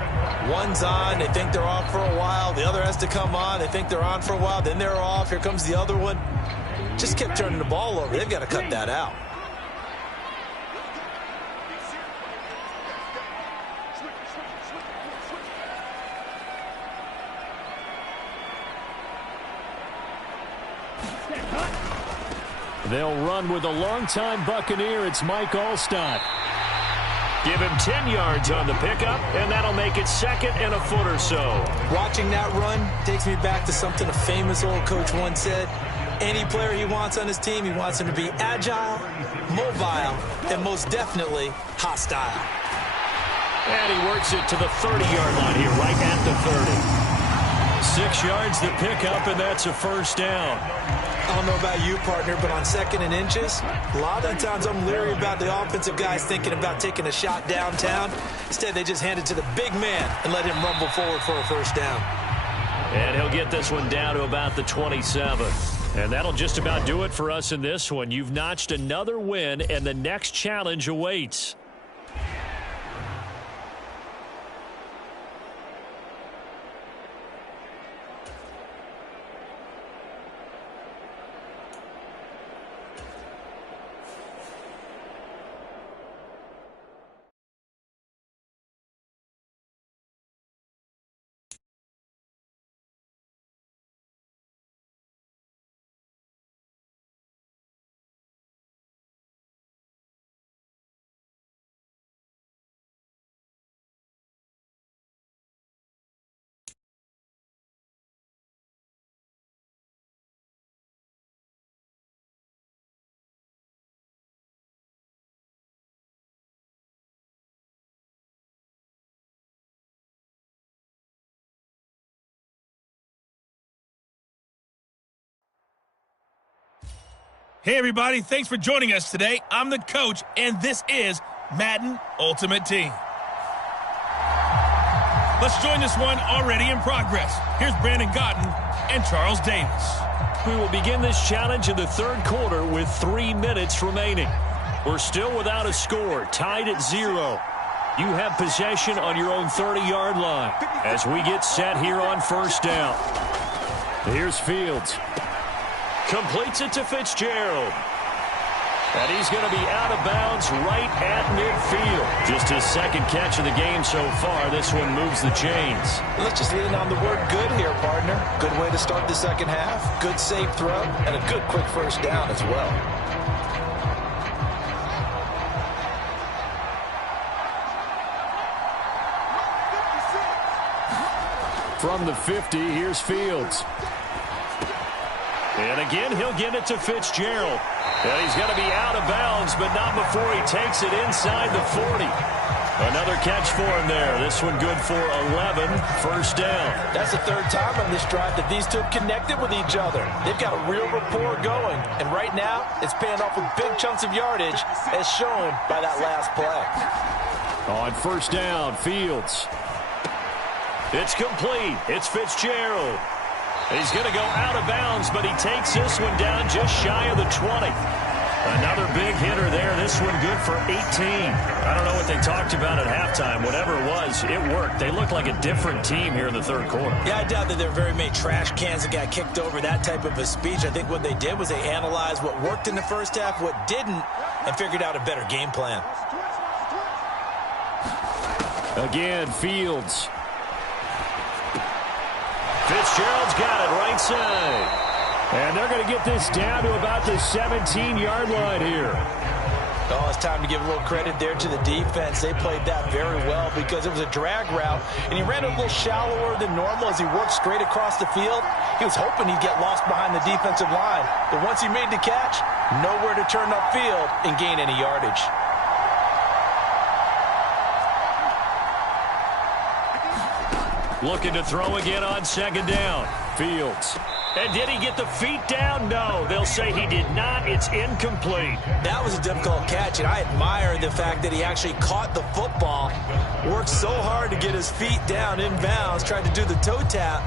One's on, they think they're off for a while. The other has to come on, they think they're on for a while. Then they're off, here comes the other one. Just kept turning the ball over. They've got to cut that out. They'll run with a longtime Buccaneer. It's Mike Allstott. Give him 10 yards on the pickup, and that'll make it second and a foot or so. Watching that run takes me back to something a famous old coach once said. Any player he wants on his team, he wants him to be agile, mobile, and most definitely hostile. And he works it to the 30-yard line here, right at the 30. 6 yards the pickup, and that's a first down. I don't know about you, partner, but on second and inches, a lot of the times I'm leery about the offensive guys thinking about taking a shot downtown. Instead, they just hand it to the big man and let him rumble forward for a first down. And he'll get this one down to about the 27. And that'll just about do it for us in this one. You've notched another win, and the next challenge awaits. Hey, everybody. Thanks for joining us today. I'm the coach, and this is Madden Ultimate Team. Let's join this one already in progress. Here's Brandon Godden and Charles Davis. We will begin this challenge in the third quarter with 3 minutes remaining. We're still without a score, tied at 0. You have possession on your own 30-yard line as we get set here on first down. Here's Fields. Completes it to Fitzgerald. And he's going to be out of bounds right at midfield. Just his second catch of the game so far. This one moves the chains. Let's just lean on the word good here, partner. Good way to start the second half. Good safe throw, and a good quick first down as well. From the 50, here's Fields. And again, he'll get it to Fitzgerald. And he's going to be out of bounds, but not before he takes it inside the 40. Another catch for him there. This one good for 11, first down. That's the third time on this drive that these two have connected with each other. They've got a real rapport going. And right now, it's paying off with big chunks of yardage, as shown by that last play. On first down, Fields. It's complete. It's Fitzgerald. He's going to go out of bounds, but he takes this one down just shy of the 20. Another big hitter there. This one good for 18. I don't know what they talked about at halftime. Whatever it was, it worked. They looked like a different team here in the third quarter. Yeah, I doubt that there were very many trash cans that got kicked over, that type of a speech. I think what they did was they analyzed what worked in the first half, what didn't, and figured out a better game plan. Again, Fields. Fitzgerald's got it right side. And they're going to get this down to about the 17-yard line here. Oh, it's time to give a little credit there to the defense. They played that very well because it was a drag route, and he ran a little shallower than normal as he worked straight across the field. He was hoping he'd get lost behind the defensive line. But once he made the catch, nowhere to turn upfield and gain any yardage. Looking to throw again on second down. Fields. And did he get the feet down? No. They'll say he did not. It's incomplete. That was a difficult catch, and I admire the fact that he actually caught the football, worked so hard to get his feet down inbounds, tried to do the toe tap.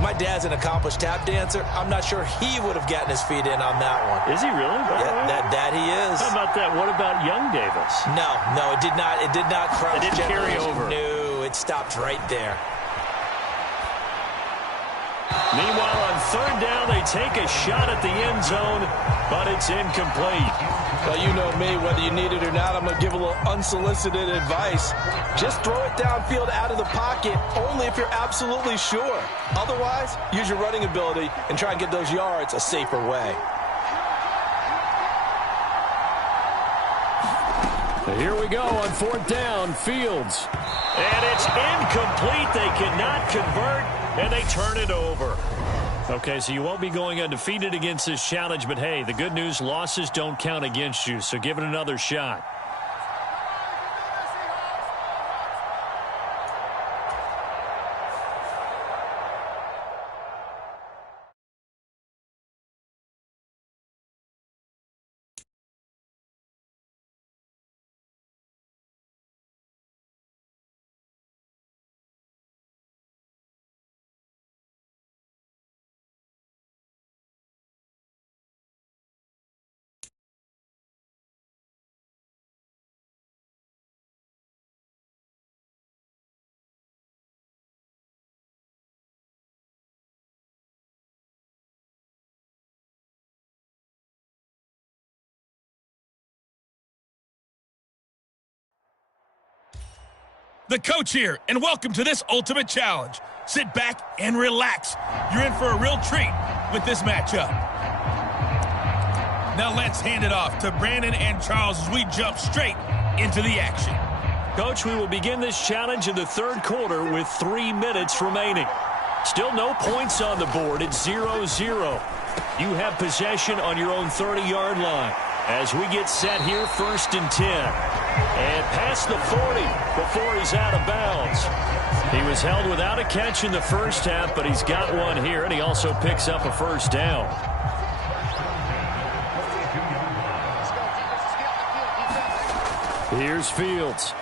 My dad's an accomplished tap dancer. I'm not sure he would have gotten his feet in on that one. Is he really? Yeah, that he is. How about that? What about young Davis? No, it did not. It did not cross. It didn't carry over. No, it stopped right there. Meanwhile, on third down, they take a shot at the end zone, but it's incomplete. Well, you know me, whether you need it or not, I'm going to give a little unsolicited advice. Just throw it downfield out of the pocket, only if you're absolutely sure. Otherwise, use your running ability and try and get those yards a safer way. Here we go on fourth down, Fields. And it's incomplete. They cannot convert, and they turn it over. Okay, so you won't be going undefeated against this challenge, but hey, the good news, losses don't count against you, so give it another shot. The coach here, and welcome to this ultimate challenge. Sit back and relax. You're in for a real treat with this matchup. Now let's hand it off to Brandon and Charles as we jump straight into the action. Coach, we will begin this challenge in the third quarter with 3 minutes remaining. Still no points on the board. It's 0-0. You have possession on your own 30-yard line. As we get set here, 1st and 10. And past the 40 before he's out of bounds. He was held without a catch in the first half, but he's got one here, and he also picks up a first down. Here's Fields.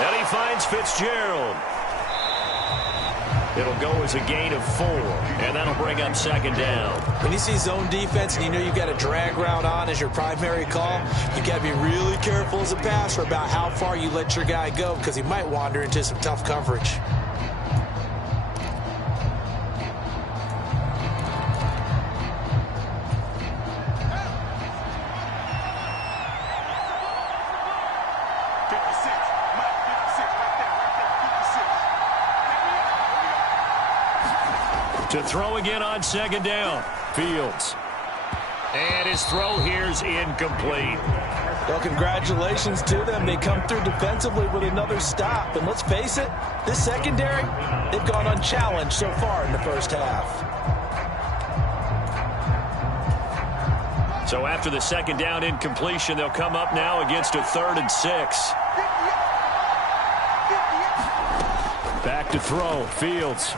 And he finds Fitzgerald. It'll go as a gain of 4, and that'll bring up second down. When you see zone defense and you know you've got a drag route on as your primary call, you've got to be really careful as a passer about how far you let your guy go because he might wander into some tough coverage. To throw again on second down. Fields. And his throw here's incomplete. Well, congratulations to them. They come through defensively with another stop. And let's face it, this secondary, they've gone unchallenged so far in the first half. So after the second down incompletion, they'll come up now against a 3rd and 6. Back to throw. Fields.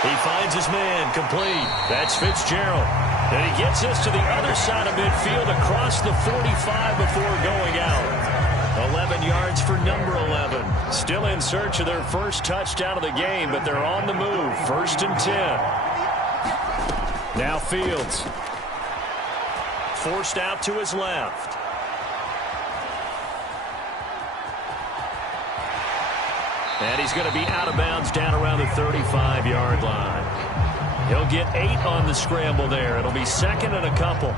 He finds his man, complete. That's Fitzgerald. And he gets us to the other side of midfield across the 45 before going out. 11 yards for number 11. Still in search of their first touchdown of the game, but they're on the move. 1st and 10. Now Fields. Forced out to his left. And he's going to be out of bounds down around the 35-yard line. He'll get 8 on the scramble there. It'll be second and a couple.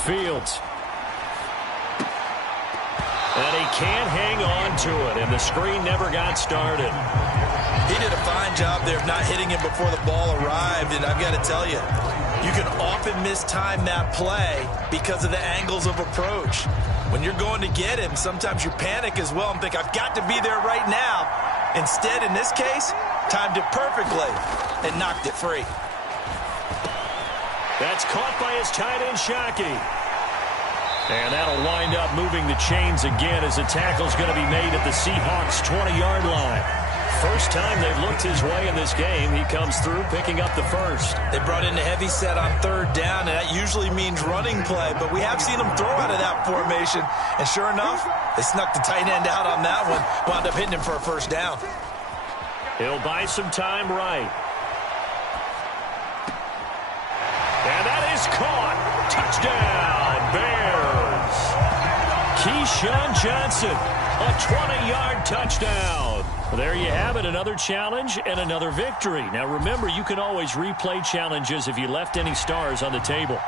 Fields. And he can't hang on to it, and the screen never got started. He did a fine job there of not hitting him before the ball arrived, and I've got to tell you, you can often mistime that play because of the angles of approach. When you're going to get him, sometimes you panic as well and think, I've got to be there right now. Instead, in this case, timed it perfectly and knocked it free. That's caught by his tight end, Shockey. And that'll wind up moving the chains again as the tackle's going to be made at the Seahawks' 20-yard line. First time they've looked his way in this game. He comes through picking up the first. They brought in the heavy set on third down, and that usually means running play, but we have seen him throw out of that formation. And sure enough, they snuck the tight end out on that one, wound up hitting him for a first down. He'll buy some time right. And that is caught. Touchdown, Bears. Keyshawn Johnson, a 20-yard touchdown. Well, there you have it, another challenge and another victory. Now, remember, you can always replay challenges if you left any stars on the table.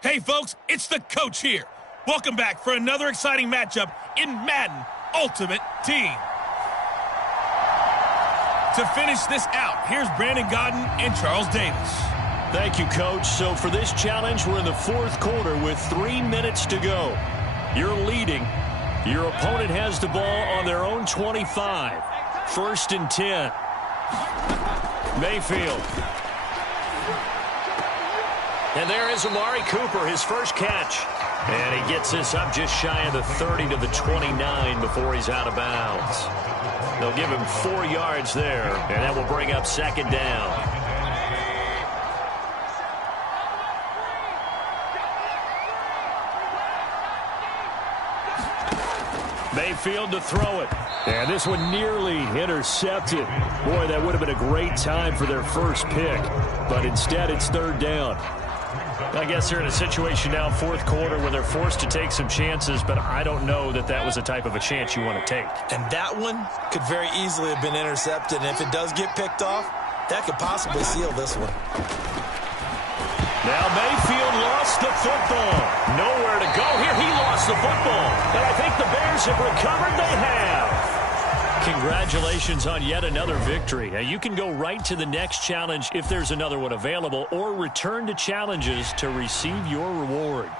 Hey, folks, it's the coach here. Welcome back for another exciting matchup in Madden Ultimate Team. To finish this out, here's Brandon Godden and Charles Davis. Thank you, Coach. So for this challenge, we're in the fourth quarter with 3 minutes to go. You're leading. Your opponent has the ball on their own 25. 1st and 10. And there is Amari Cooper, his first catch. And he gets this up just shy of the 30 to the 29 before he's out of bounds. They'll give him 4 yards there, and that will bring up second down. Mayfield to throw it. And this one nearly intercepted. Boy, that would have been a great time for their first pick. But instead, it's third down. I guess they're in a situation now, fourth quarter, where they're forced to take some chances, but I don't know that that was the type of a chance you want to take. And that one could very easily have been intercepted. And if it does get picked off, that could possibly seal this one. Now Mayfield lost the football. Nowhere to go here. He lost the football. And I think the Bears have recovered. They have. Congratulations on yet another victory. Now you can go right to the next challenge if there's another one available, or return to challenges to receive your reward.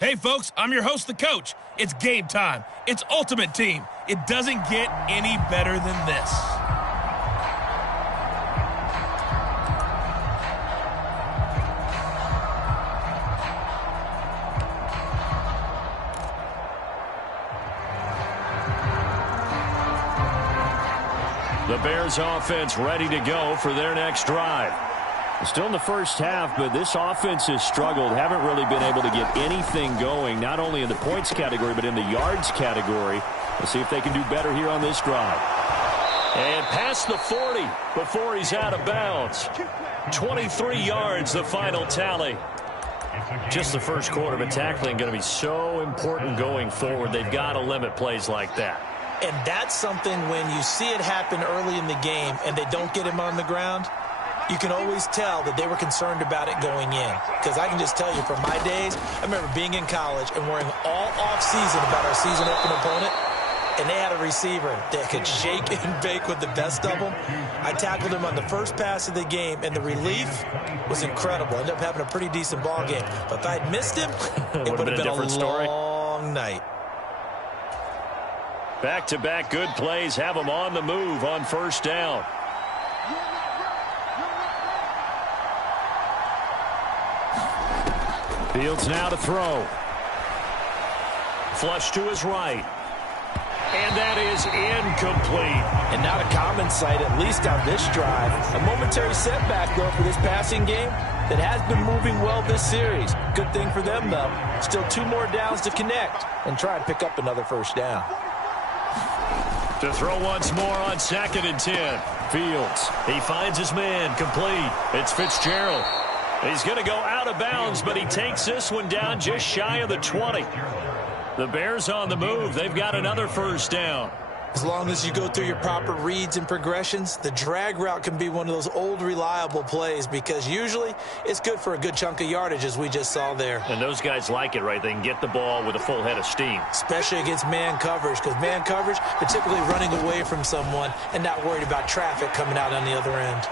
Hey, folks, I'm your host, the coach. It's game time. It's Ultimate Team. It doesn't get any better than this. The Bears offense ready to go for their next drive. Still in the first half, but this offense has struggled. Haven't really been able to get anything going, not only in the points category, but in the yards category. Let's see if they can do better here on this drive. And past the 40 before he's out of bounds. 23 yards, the final tally. Just the first quarter, but tackling going to be so important going forward. They've got to limit plays like that. And that's something when you see it happen early in the game and they don't get him on the ground, you can always tell that they were concerned about it going in. Because I can just tell you from my days, I remember being in college and worrying all off-season about our season open opponent, and they had a receiver that could shake and bake with the best of them. I tackled him on the first pass of the game, and the relief was incredible. Ended up having a pretty decent ball game. But if I had missed him, it would have been a long night. Back-to-back good plays have them on the move on first down. Fields now to throw. Flush to his right. And that is incomplete. And not a common sight, at least on this drive. A momentary setback, though, for this passing game that has been moving well this series. Good thing for them, though. Still 2 more downs to connect and try and pick up another first down. To throw once more on 2nd and 10. Fields. He finds his man. Complete. It's Fitzgerald. He's going to go out of bounds, but he takes this one down just shy of the 20. The Bears on the move. They've got another first down. As long as you go through your proper reads and progressions, the drag route can be one of those old reliable plays because usually it's good for a good chunk of yardage, as we just saw there. And those guys like it, right? They can get the ball with a full head of steam. Especially against man coverage, because man coverage, they're typically running away from someone and not worried about traffic coming out on the other end.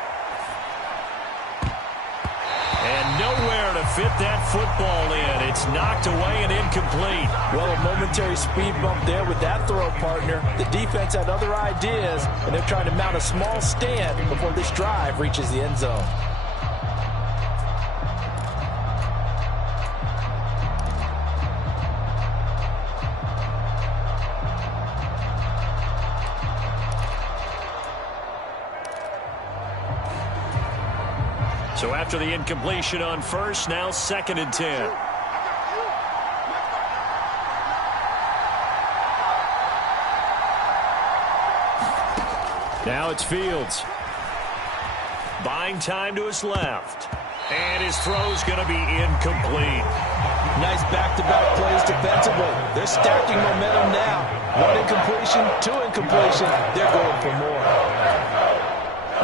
And nowhere to fit that football in. It's knocked away and incomplete. Well, a momentary speed bump there with that throw partner. The defense had other ideas, and they're trying to mount a small stand before this drive reaches the end zone. So after the incompletion on first, now 2nd and 10. Now it's Fields. Buying time to his left. And his throw's going to be incomplete. Nice back-to-back plays defensively. They're stacking momentum now. 1 incompletion, 2 incompletion. They're going for more.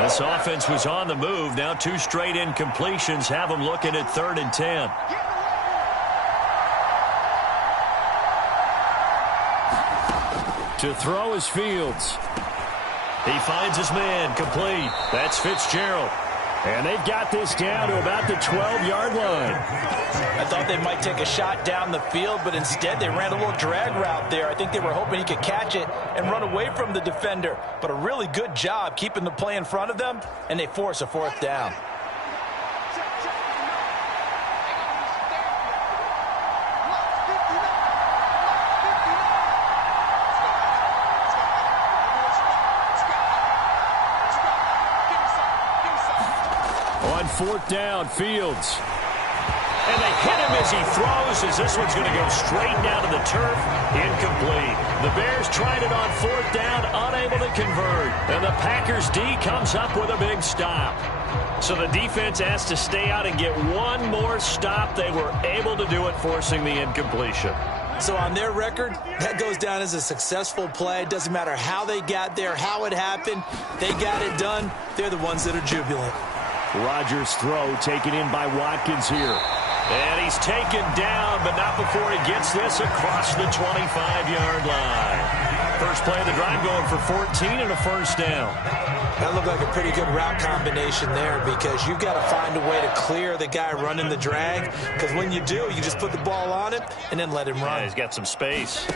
This offense was on the move. Now 2 straight incompletions have them looking at 3rd and 10. To throw is Fields. He finds his man, complete. That's Fitzgerald. And they've got this down to about the 12-yard line. I thought they might take a shot down the field, but instead they ran a little drag route there. I think they were hoping he could catch it and run away from the defender. But a really good job keeping the play in front of them, and they force a 4th down. On 4th down, Fields. And they hit him as he throws, as this one's going to go straight down to the turf. Incomplete. The Bears tried it on 4th down, unable to convert. And the Packers D comes up with a big stop. So the defense has to stay out and get one more stop. They were able to do it, forcing the incompletion. So on their record, that goes down as a successful play. It doesn't matter how they got there, how it happened. They got it done. They're the ones that are jubilant. Rodgers' throw taken in by Watkins here. And he's taken down, but not before he gets this across the 25-yard line. First play of the drive going for 14 and a 1st down. That looked like a pretty good route combination there, because you've got to find a way to clear the guy running the drag, because when you do, you just put the ball on him and then let him run. Yeah, he's got some space.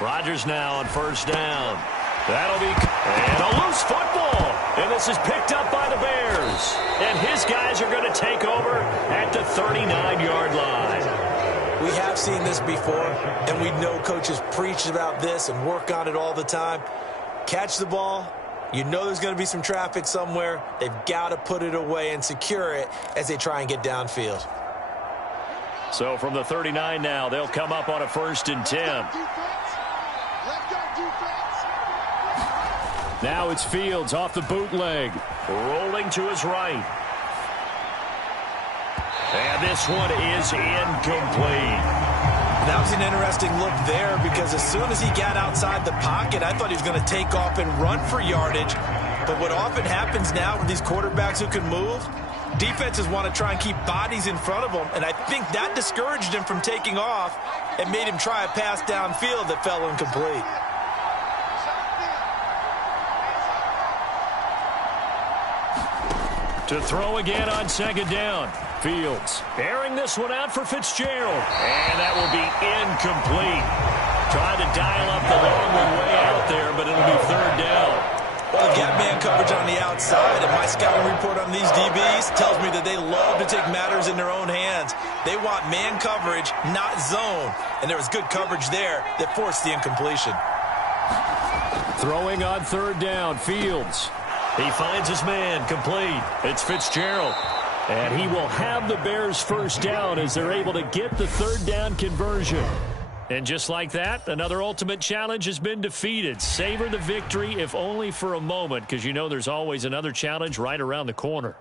Rodgers now on 1st down. That'll be and a loose football. And this is picked up by the Bears. And his guys are going to take over at the 39-yard line. We have seen this before, and we know coaches preach about this and work on it all the time. Catch the ball. You know there's going to be some traffic somewhere. They've got to put it away and secure it as they try and get downfield. So from the 39 now, they'll come up on a 1st and 10. Now it's Fields off the bootleg. Rolling to his right. And this one is incomplete. That was an interesting look there, because as soon as he got outside the pocket, I thought he was going to take off and run for yardage. But what often happens now with these quarterbacks who can move, defenses want to try and keep bodies in front of them, and I think that discouraged him from taking off and made him try a pass downfield that fell incomplete. To throw again on 2nd down. Fields airing this one out for Fitzgerald. And that will be incomplete. Trying to dial up the long one way out there, but it'll be 3rd down. Well, get man coverage on the outside, and my scouting report on these DBs tells me that they love to take matters in their own hands. They want man coverage, not zone. And there was good coverage there that forced the incompletion. Throwing on 3rd down, Fields. He finds his man, complete. It's Fitzgerald. And he will have the Bears' 1st down as they're able to get the 3rd down conversion. And just like that, another ultimate challenge has been defeated. Savor the victory, if only for a moment, because you know there's always another challenge right around the corner.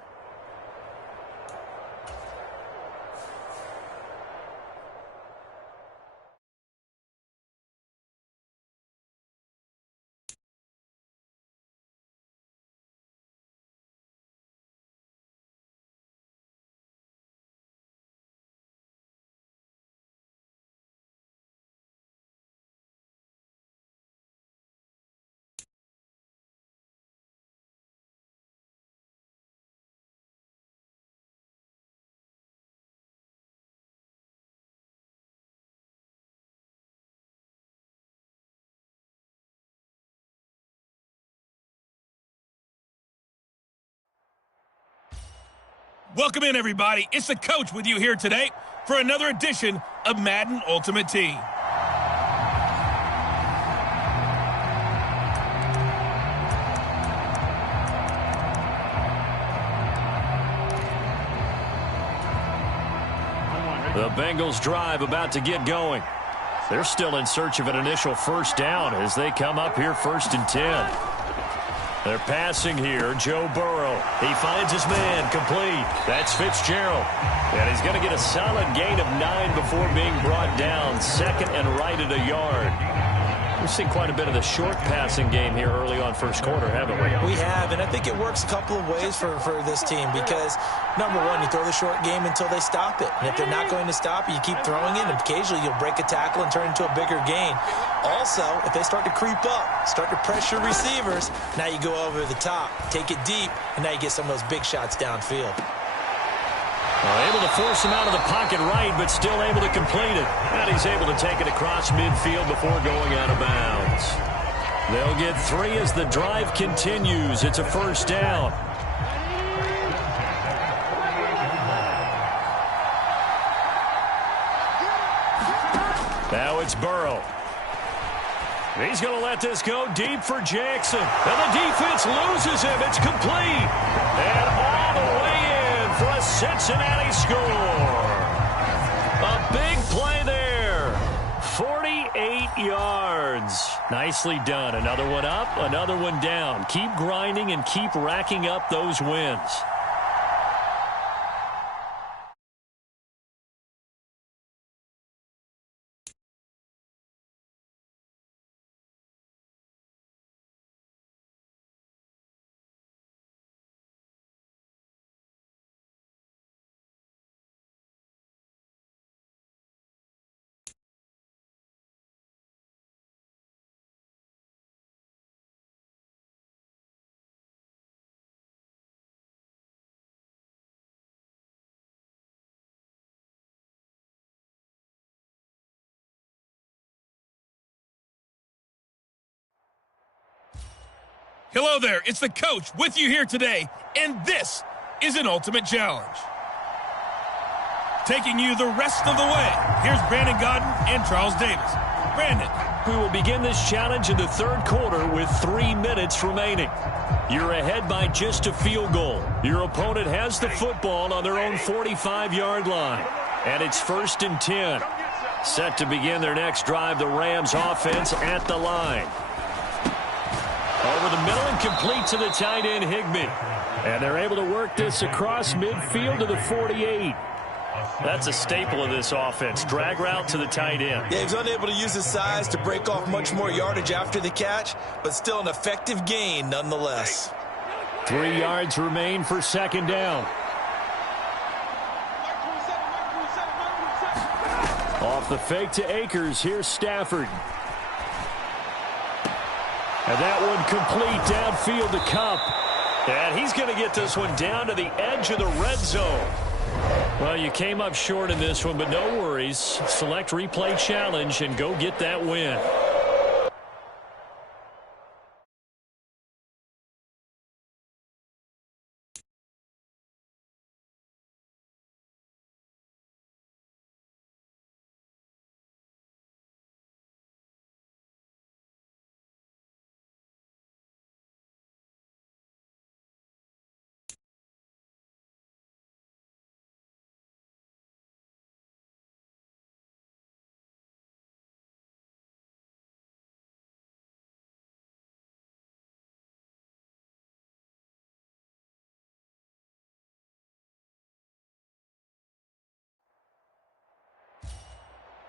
Welcome in, everybody. It's the coach with you here today for another edition of Madden Ultimate Team. The Bengals drive about to get going. They're still in search of an initial 1st down as they come up here 1st and 10. They're passing here. Joe Burrow. He finds his man complete. That's Fitzgerald. And he's going to get a solid gain of 9 before being brought down. Second and right at a yard. We've seen quite a bit of the short passing game here early on first quarter, haven't we? We have, and I think it works a couple of ways for this team because, number one, you throw the short game until they stop it. And if they're not going to stop it, you keep throwing it, and occasionally you'll break a tackle and turn it into a bigger gain. Also, if they start to creep up, start to pressure receivers, now you go over the top, take it deep, and now you get some of those big shots downfield. Able to force him out of the pocket right, but still able to complete it. And he's able to take it across midfield before going out of bounds. They'll get 3 as the drive continues. It's a first down. Now it's Burrow. He's going to let this go deep for Jackson. And the defense loses him. It's complete. And all the way in for a Cincinnati score. A big play there. 48 yards. Nicely done. Another one up, another one down. Keep grinding and keep racking up those wins. Hello there, it's the coach with you here today, and this is an ultimate challenge. Taking you the rest of the way, here's Brandon Godden and Charles Davis. Brandon. We will begin this challenge in the third quarter with 3 minutes remaining. You're ahead by just a field goal. Your opponent has the football on their own 45-yard line, and it's 1st and 10. Set to begin their next drive, the Rams offense at the line. Over the middle and complete to the tight end, Higbee. And they're able to work this across midfield to the 48. That's a staple of this offense. Drag route to the tight end. Yeah, he's unable to use his size to break off much more yardage after the catch, but still an effective gain nonetheless. 3 yards remain for second down. Off the fake to Akers. Here's Stafford. And that one complete downfield to Kupp. And he's going to get this one down to the edge of the red zone. Well, you came up short in this one, but no worries. Select replay challenge and go get that win.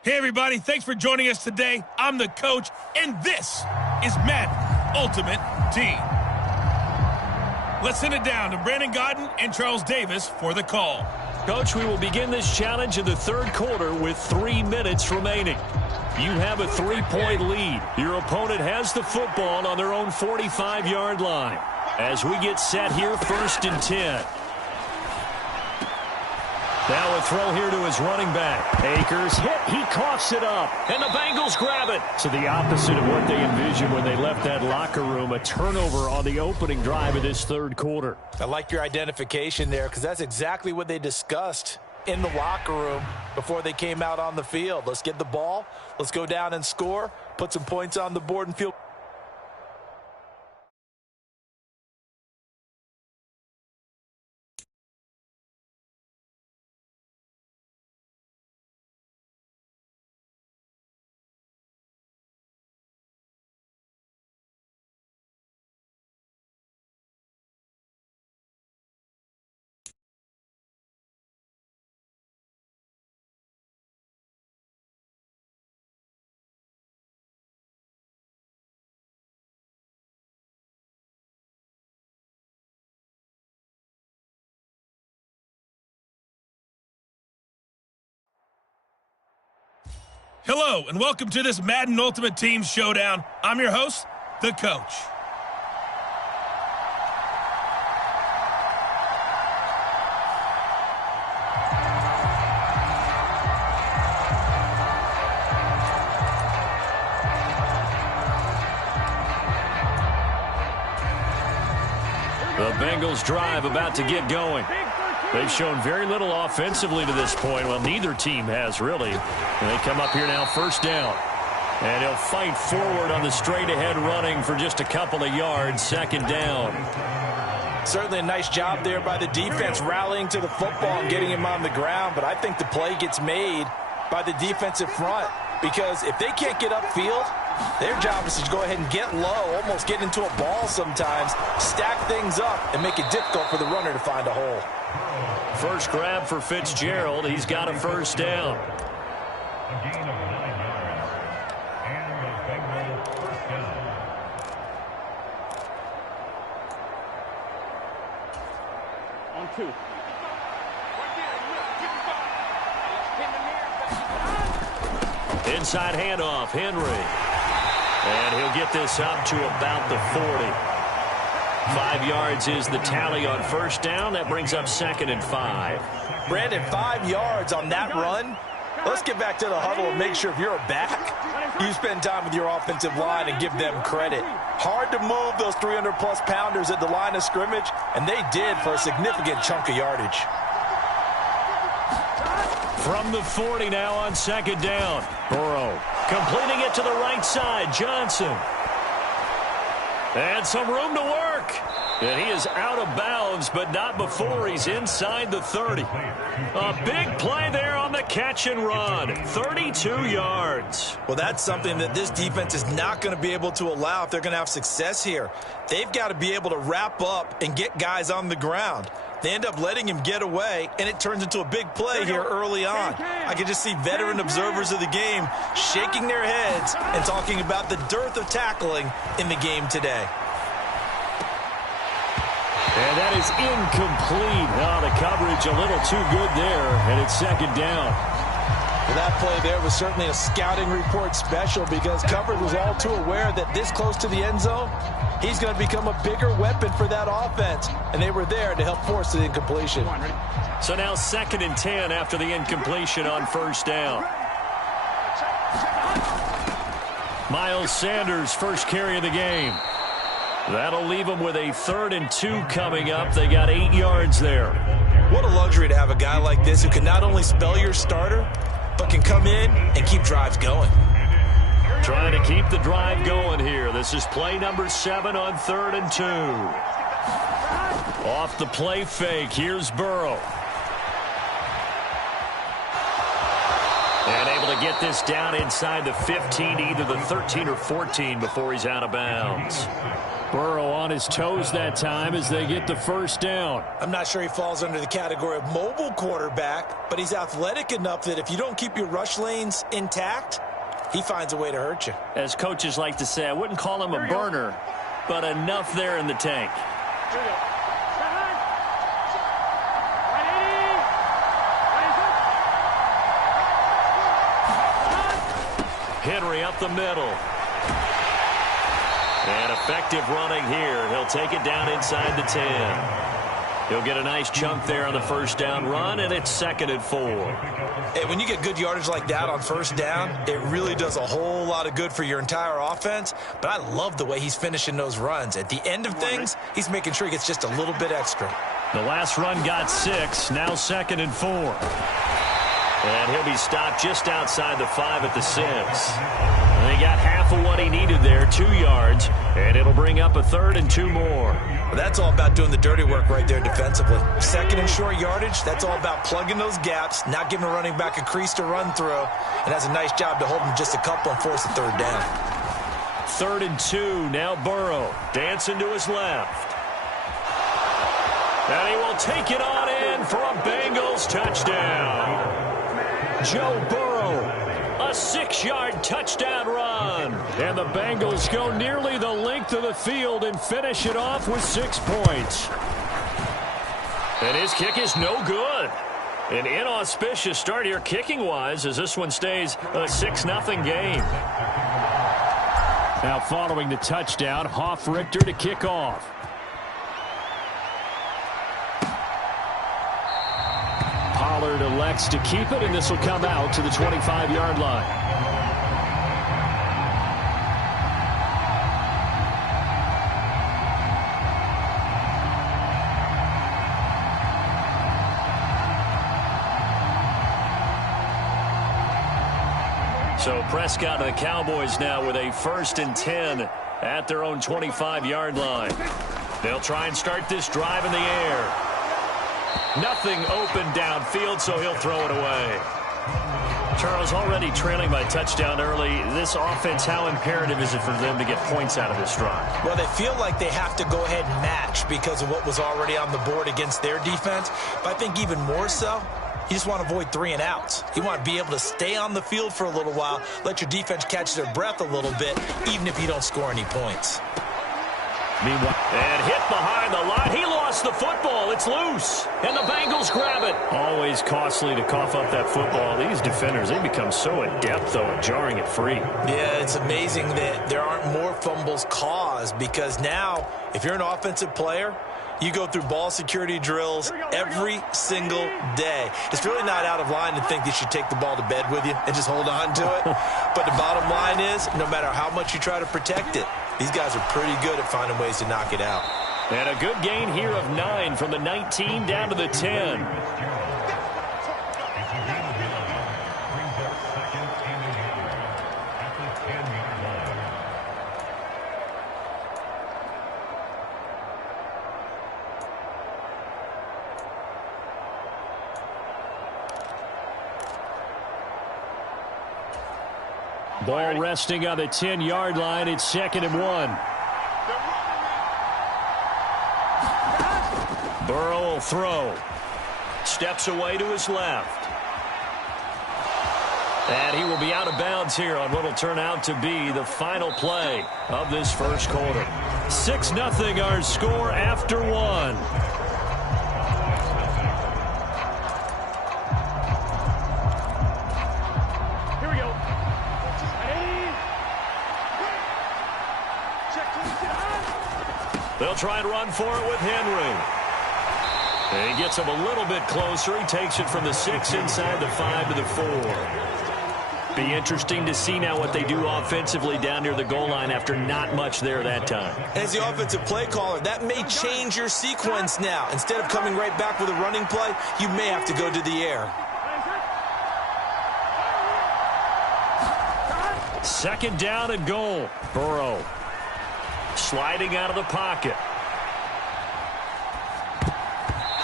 Hey, everybody. Thanks for joining us today. I'm the coach, and this is Madden Ultimate Team. Let's send it down to Brandon Godden and Charles Davis for the call. Coach, we will begin this challenge in the third quarter with 3 minutes remaining. You have a 3-point lead. Your opponent has the football on their own 45-yard line. As we get set here, 1st and 10. Now a throw here to his running back. Akers hit. He coughs it up. And the Bengals grab it. So the opposite of what they envisioned when they left that locker room. A turnover on the opening drive of this third quarter. I like your identification there because that's exactly what they discussed in the locker room before they came out on the field. Let's get the ball. Let's go down and score. Put some points on the board and feel Hello, and welcome to this Madden Ultimate Team Showdown. I'm your host, the Coach. The Bengals drive about to get going. They've shown very little offensively to this point. Well, neither team has, really. And they come up here now, first down. And he'll fight forward on the straight-ahead running for just a couple of yards, second down. Certainly a nice job there by the defense rallying to the football and getting him on the ground. But I think the play gets made by the defensive front. Because if they can't get upfield, their job is to go ahead and get low, almost get into a ball sometimes, stack things up, and make it difficult for the runner to find a hole. First grab for Fitzgerald. He's got a first down. On 2. Inside handoff, Henry. And he'll get this up to about the 40. 5 yards is the tally on first down. That brings up 2nd and 5. Brandon, 5 yards on that run. Let's get back to the huddle and make sure if you're a back, you spend time with your offensive line and give them credit. Hard to move those 300-plus pounders at the line of scrimmage, and they did for a significant chunk of yardage. From the 40 now on second down. Burrow completing it to the right side. Johnson. And some room to work. And he is out of bounds, but not before he's inside the 30. A big play there on the catch and run. 32 yards. Well, that's something that this defense is not going to be able to allow if they're going to have success here. They've got to be able to wrap up and get guys on the ground. They end up letting him get away, and it turns into a big play here early on. I can just see veteran observers of the game shaking their heads and talking about the dearth of tackling in the game today. And that is incomplete. Oh, the coverage a little too good there, and it's second down. Well, that play there was certainly a scouting report special because coverage was all too aware that this close to the end zone, he's going to become a bigger weapon for that offense, and they were there to help force the incompletion. So now 2nd and 10 after the incompletion on first down. Miles Sanders, first carry of the game. That'll leave them with a 3rd and 2 coming up. They got 8 yards there. What a luxury to have a guy like this who can not only spell your starter, but can come in and keep drives going. Trying to keep the drive going here. This is play number 7 on 3rd and 2. Off the play fake, here's Burrow. And able to get this down inside the 15, either the 13 or 14 before he's out of bounds. Burrow on his toes that time as they get the first down. I'm not sure he falls under the category of mobile quarterback, but he's athletic enough that if you don't keep your rush lanes intact, he finds a way to hurt you. As coaches like to say, I wouldn't call him a burner, but enough there in the tank. Henry up the middle. And effective running here. He'll take it down inside the 10. He'll get a nice chunk there on the first down run, and it's 2nd and 4. Hey, when you get good yardage like that on first down, it really does a whole lot of good for your entire offense. But I love the way he's finishing those runs. At the end of things, he's making sure he gets just a little bit extra. The last run got 6, now 2nd and 4. And he'll be stopped just outside the 5 at the 6. And he got half of what he needed there, 2 yards, and it'll bring up a 3rd and 2 more. Well, that's all about doing the dirty work right there defensively. 2nd and short yardage, that's all about plugging those gaps, not giving a running back a crease to run through, and has a nice job to hold him just a couple and force a 3rd down. 3rd and 2, now Burrow, dancing to his left. And he will take it on in for a Bengals touchdown. Joe Burrow, a 6-yard touchdown run. And the Bengals go nearly the length of the field and finish it off with 6 points. And his kick is no good. An inauspicious start here kicking-wise as this one stays a 6-0 game. Now following the touchdown, Richter to kick off. Pollard elects to keep it, and this will come out to the 25-yard line. So Prescott and the Cowboys now with a 1st and 10 at their own 25-yard line. They'll try and start this drive in the air. Nothing open downfield, so he'll throw it away. Charles, already trailing by touchdown early. This offense, how imperative is it for them to get points out of this drive? Well, they feel like they have to go ahead and match because of what was already on the board against their defense. But I think even more so, you just want to avoid 3 and outs. You want to be able to stay on the field for a little while, let your defense catch their breath a little bit, even if you don't score any points. Meanwhile, and hit behind the line. He lost the football. It's loose. And the Bengals grab it. Always costly to cough up that football. These defenders, they become so adept, though, at jarring it free. Yeah, it's amazing that there aren't more fumbles caused because now, if you're an offensive player, you go through ball security drills every single day. It's really not out of line to think that you take the ball to bed with you and just hold on to it. But the bottom line is, no matter how much you try to protect it, these guys are pretty good at finding ways to knock it out. And a good gain here of 9 from the 19 down to the 10. Ball resting on the 10-yard line. It's 2nd and 1. Burrow will throw. Steps away to his left. And he will be out of bounds here on what will turn out to be the final play of this first quarter. 6-0 our score after 1. They'll try and run for it with Henry. And he gets him a little bit closer. He takes it from the 6 inside the 5 to the 4. Be interesting to see now what they do offensively down near the goal line after not much there that time. As the offensive play caller, that may change your sequence now. Instead of coming right back with a running play, you may have to go to the air. 2nd down and goal. Burrow sliding out of the pocket.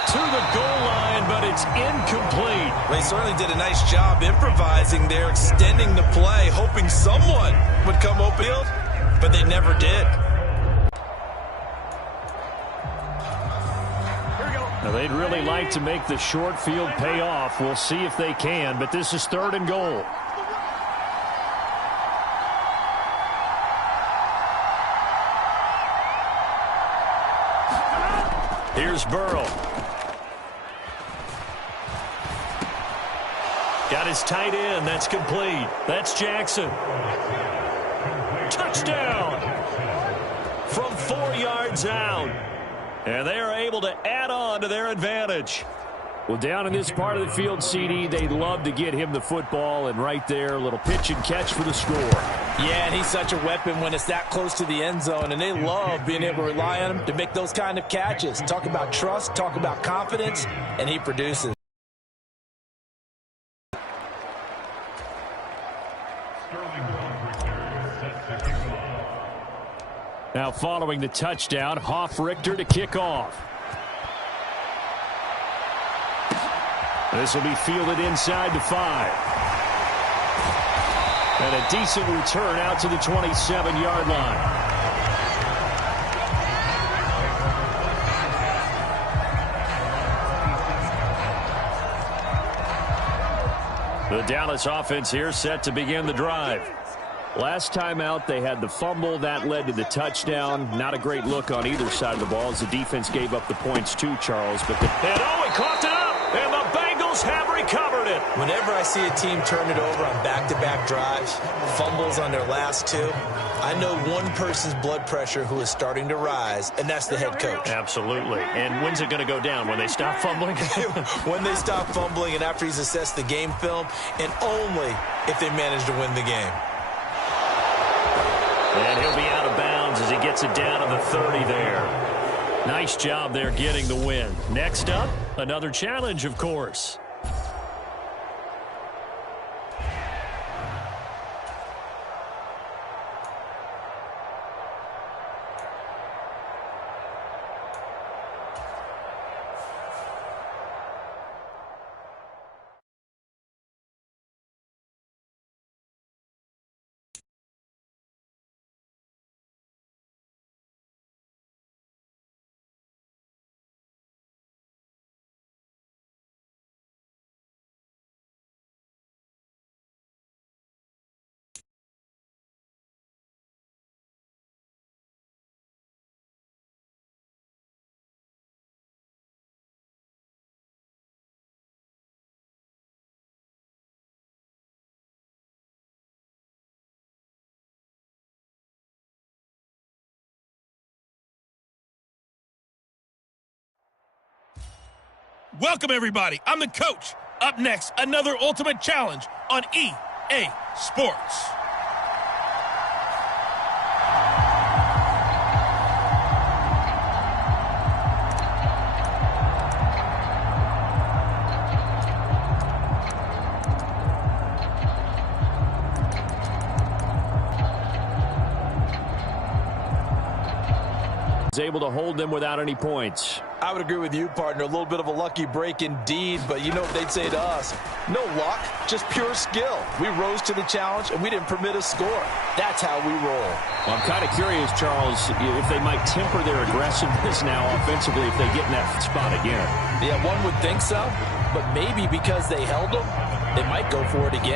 To the goal line, but it's incomplete. They certainly did a nice job improvising there, extending the play, hoping someone would come open field, but they never did. Now they'd really like to make the short field pay off. We'll see if they can, but this is 3rd and goal. Here's Burrow. Got his tight end. That's complete. That's Jackson. Touchdown from 4 yards out. And they are able to add on to their advantage. Well, down in this part of the field, CD, they'd love to get him the football, and right there, a little pitch and catch for the score. Yeah, and he's such a weapon when it's that close to the end zone, and they love being able to rely on him to make those kind of catches. Talk about trust, talk about confidence, and he produces. Now following the touchdown, Richter to kick off. This will be fielded inside the 5. And a decent return out to the 27-yard line. The Dallas offense here set to begin the drive. Last time out, they had the fumble. That led to the touchdown. Not a great look on either side of the ball as the defense gave up the points too, Charles. But he coughed it up, and the Bengals Eagles have recovered it. Whenever I see a team turn it over on back-to-back drives, fumbles on their last two, I know one person's blood pressure who is starting to rise, and that's the head coach. Absolutely. And when's it going to go down? When they stop fumbling? When they stop fumbling and after he's assessed the game film, and only if they manage to win the game. And he'll be out of bounds as he gets it down to the 30 there. Nice job there getting the win. Next up, another challenge, of course. Welcome, everybody. I'm the coach. Up next, another ultimate challenge on EA Sports. Able to hold them without any points. I would agree with you, partner. A little bit of a lucky break indeed, but you know what they'd say to us? No luck, just pure skill. We rose to the challenge, and we didn't permit a score. That's how we roll. Well, I'm kind of curious, Charles, if they might temper their aggressiveness now offensively if they get in that spot again. Yeah, one would think so, but maybe because they held them, they might go for it again.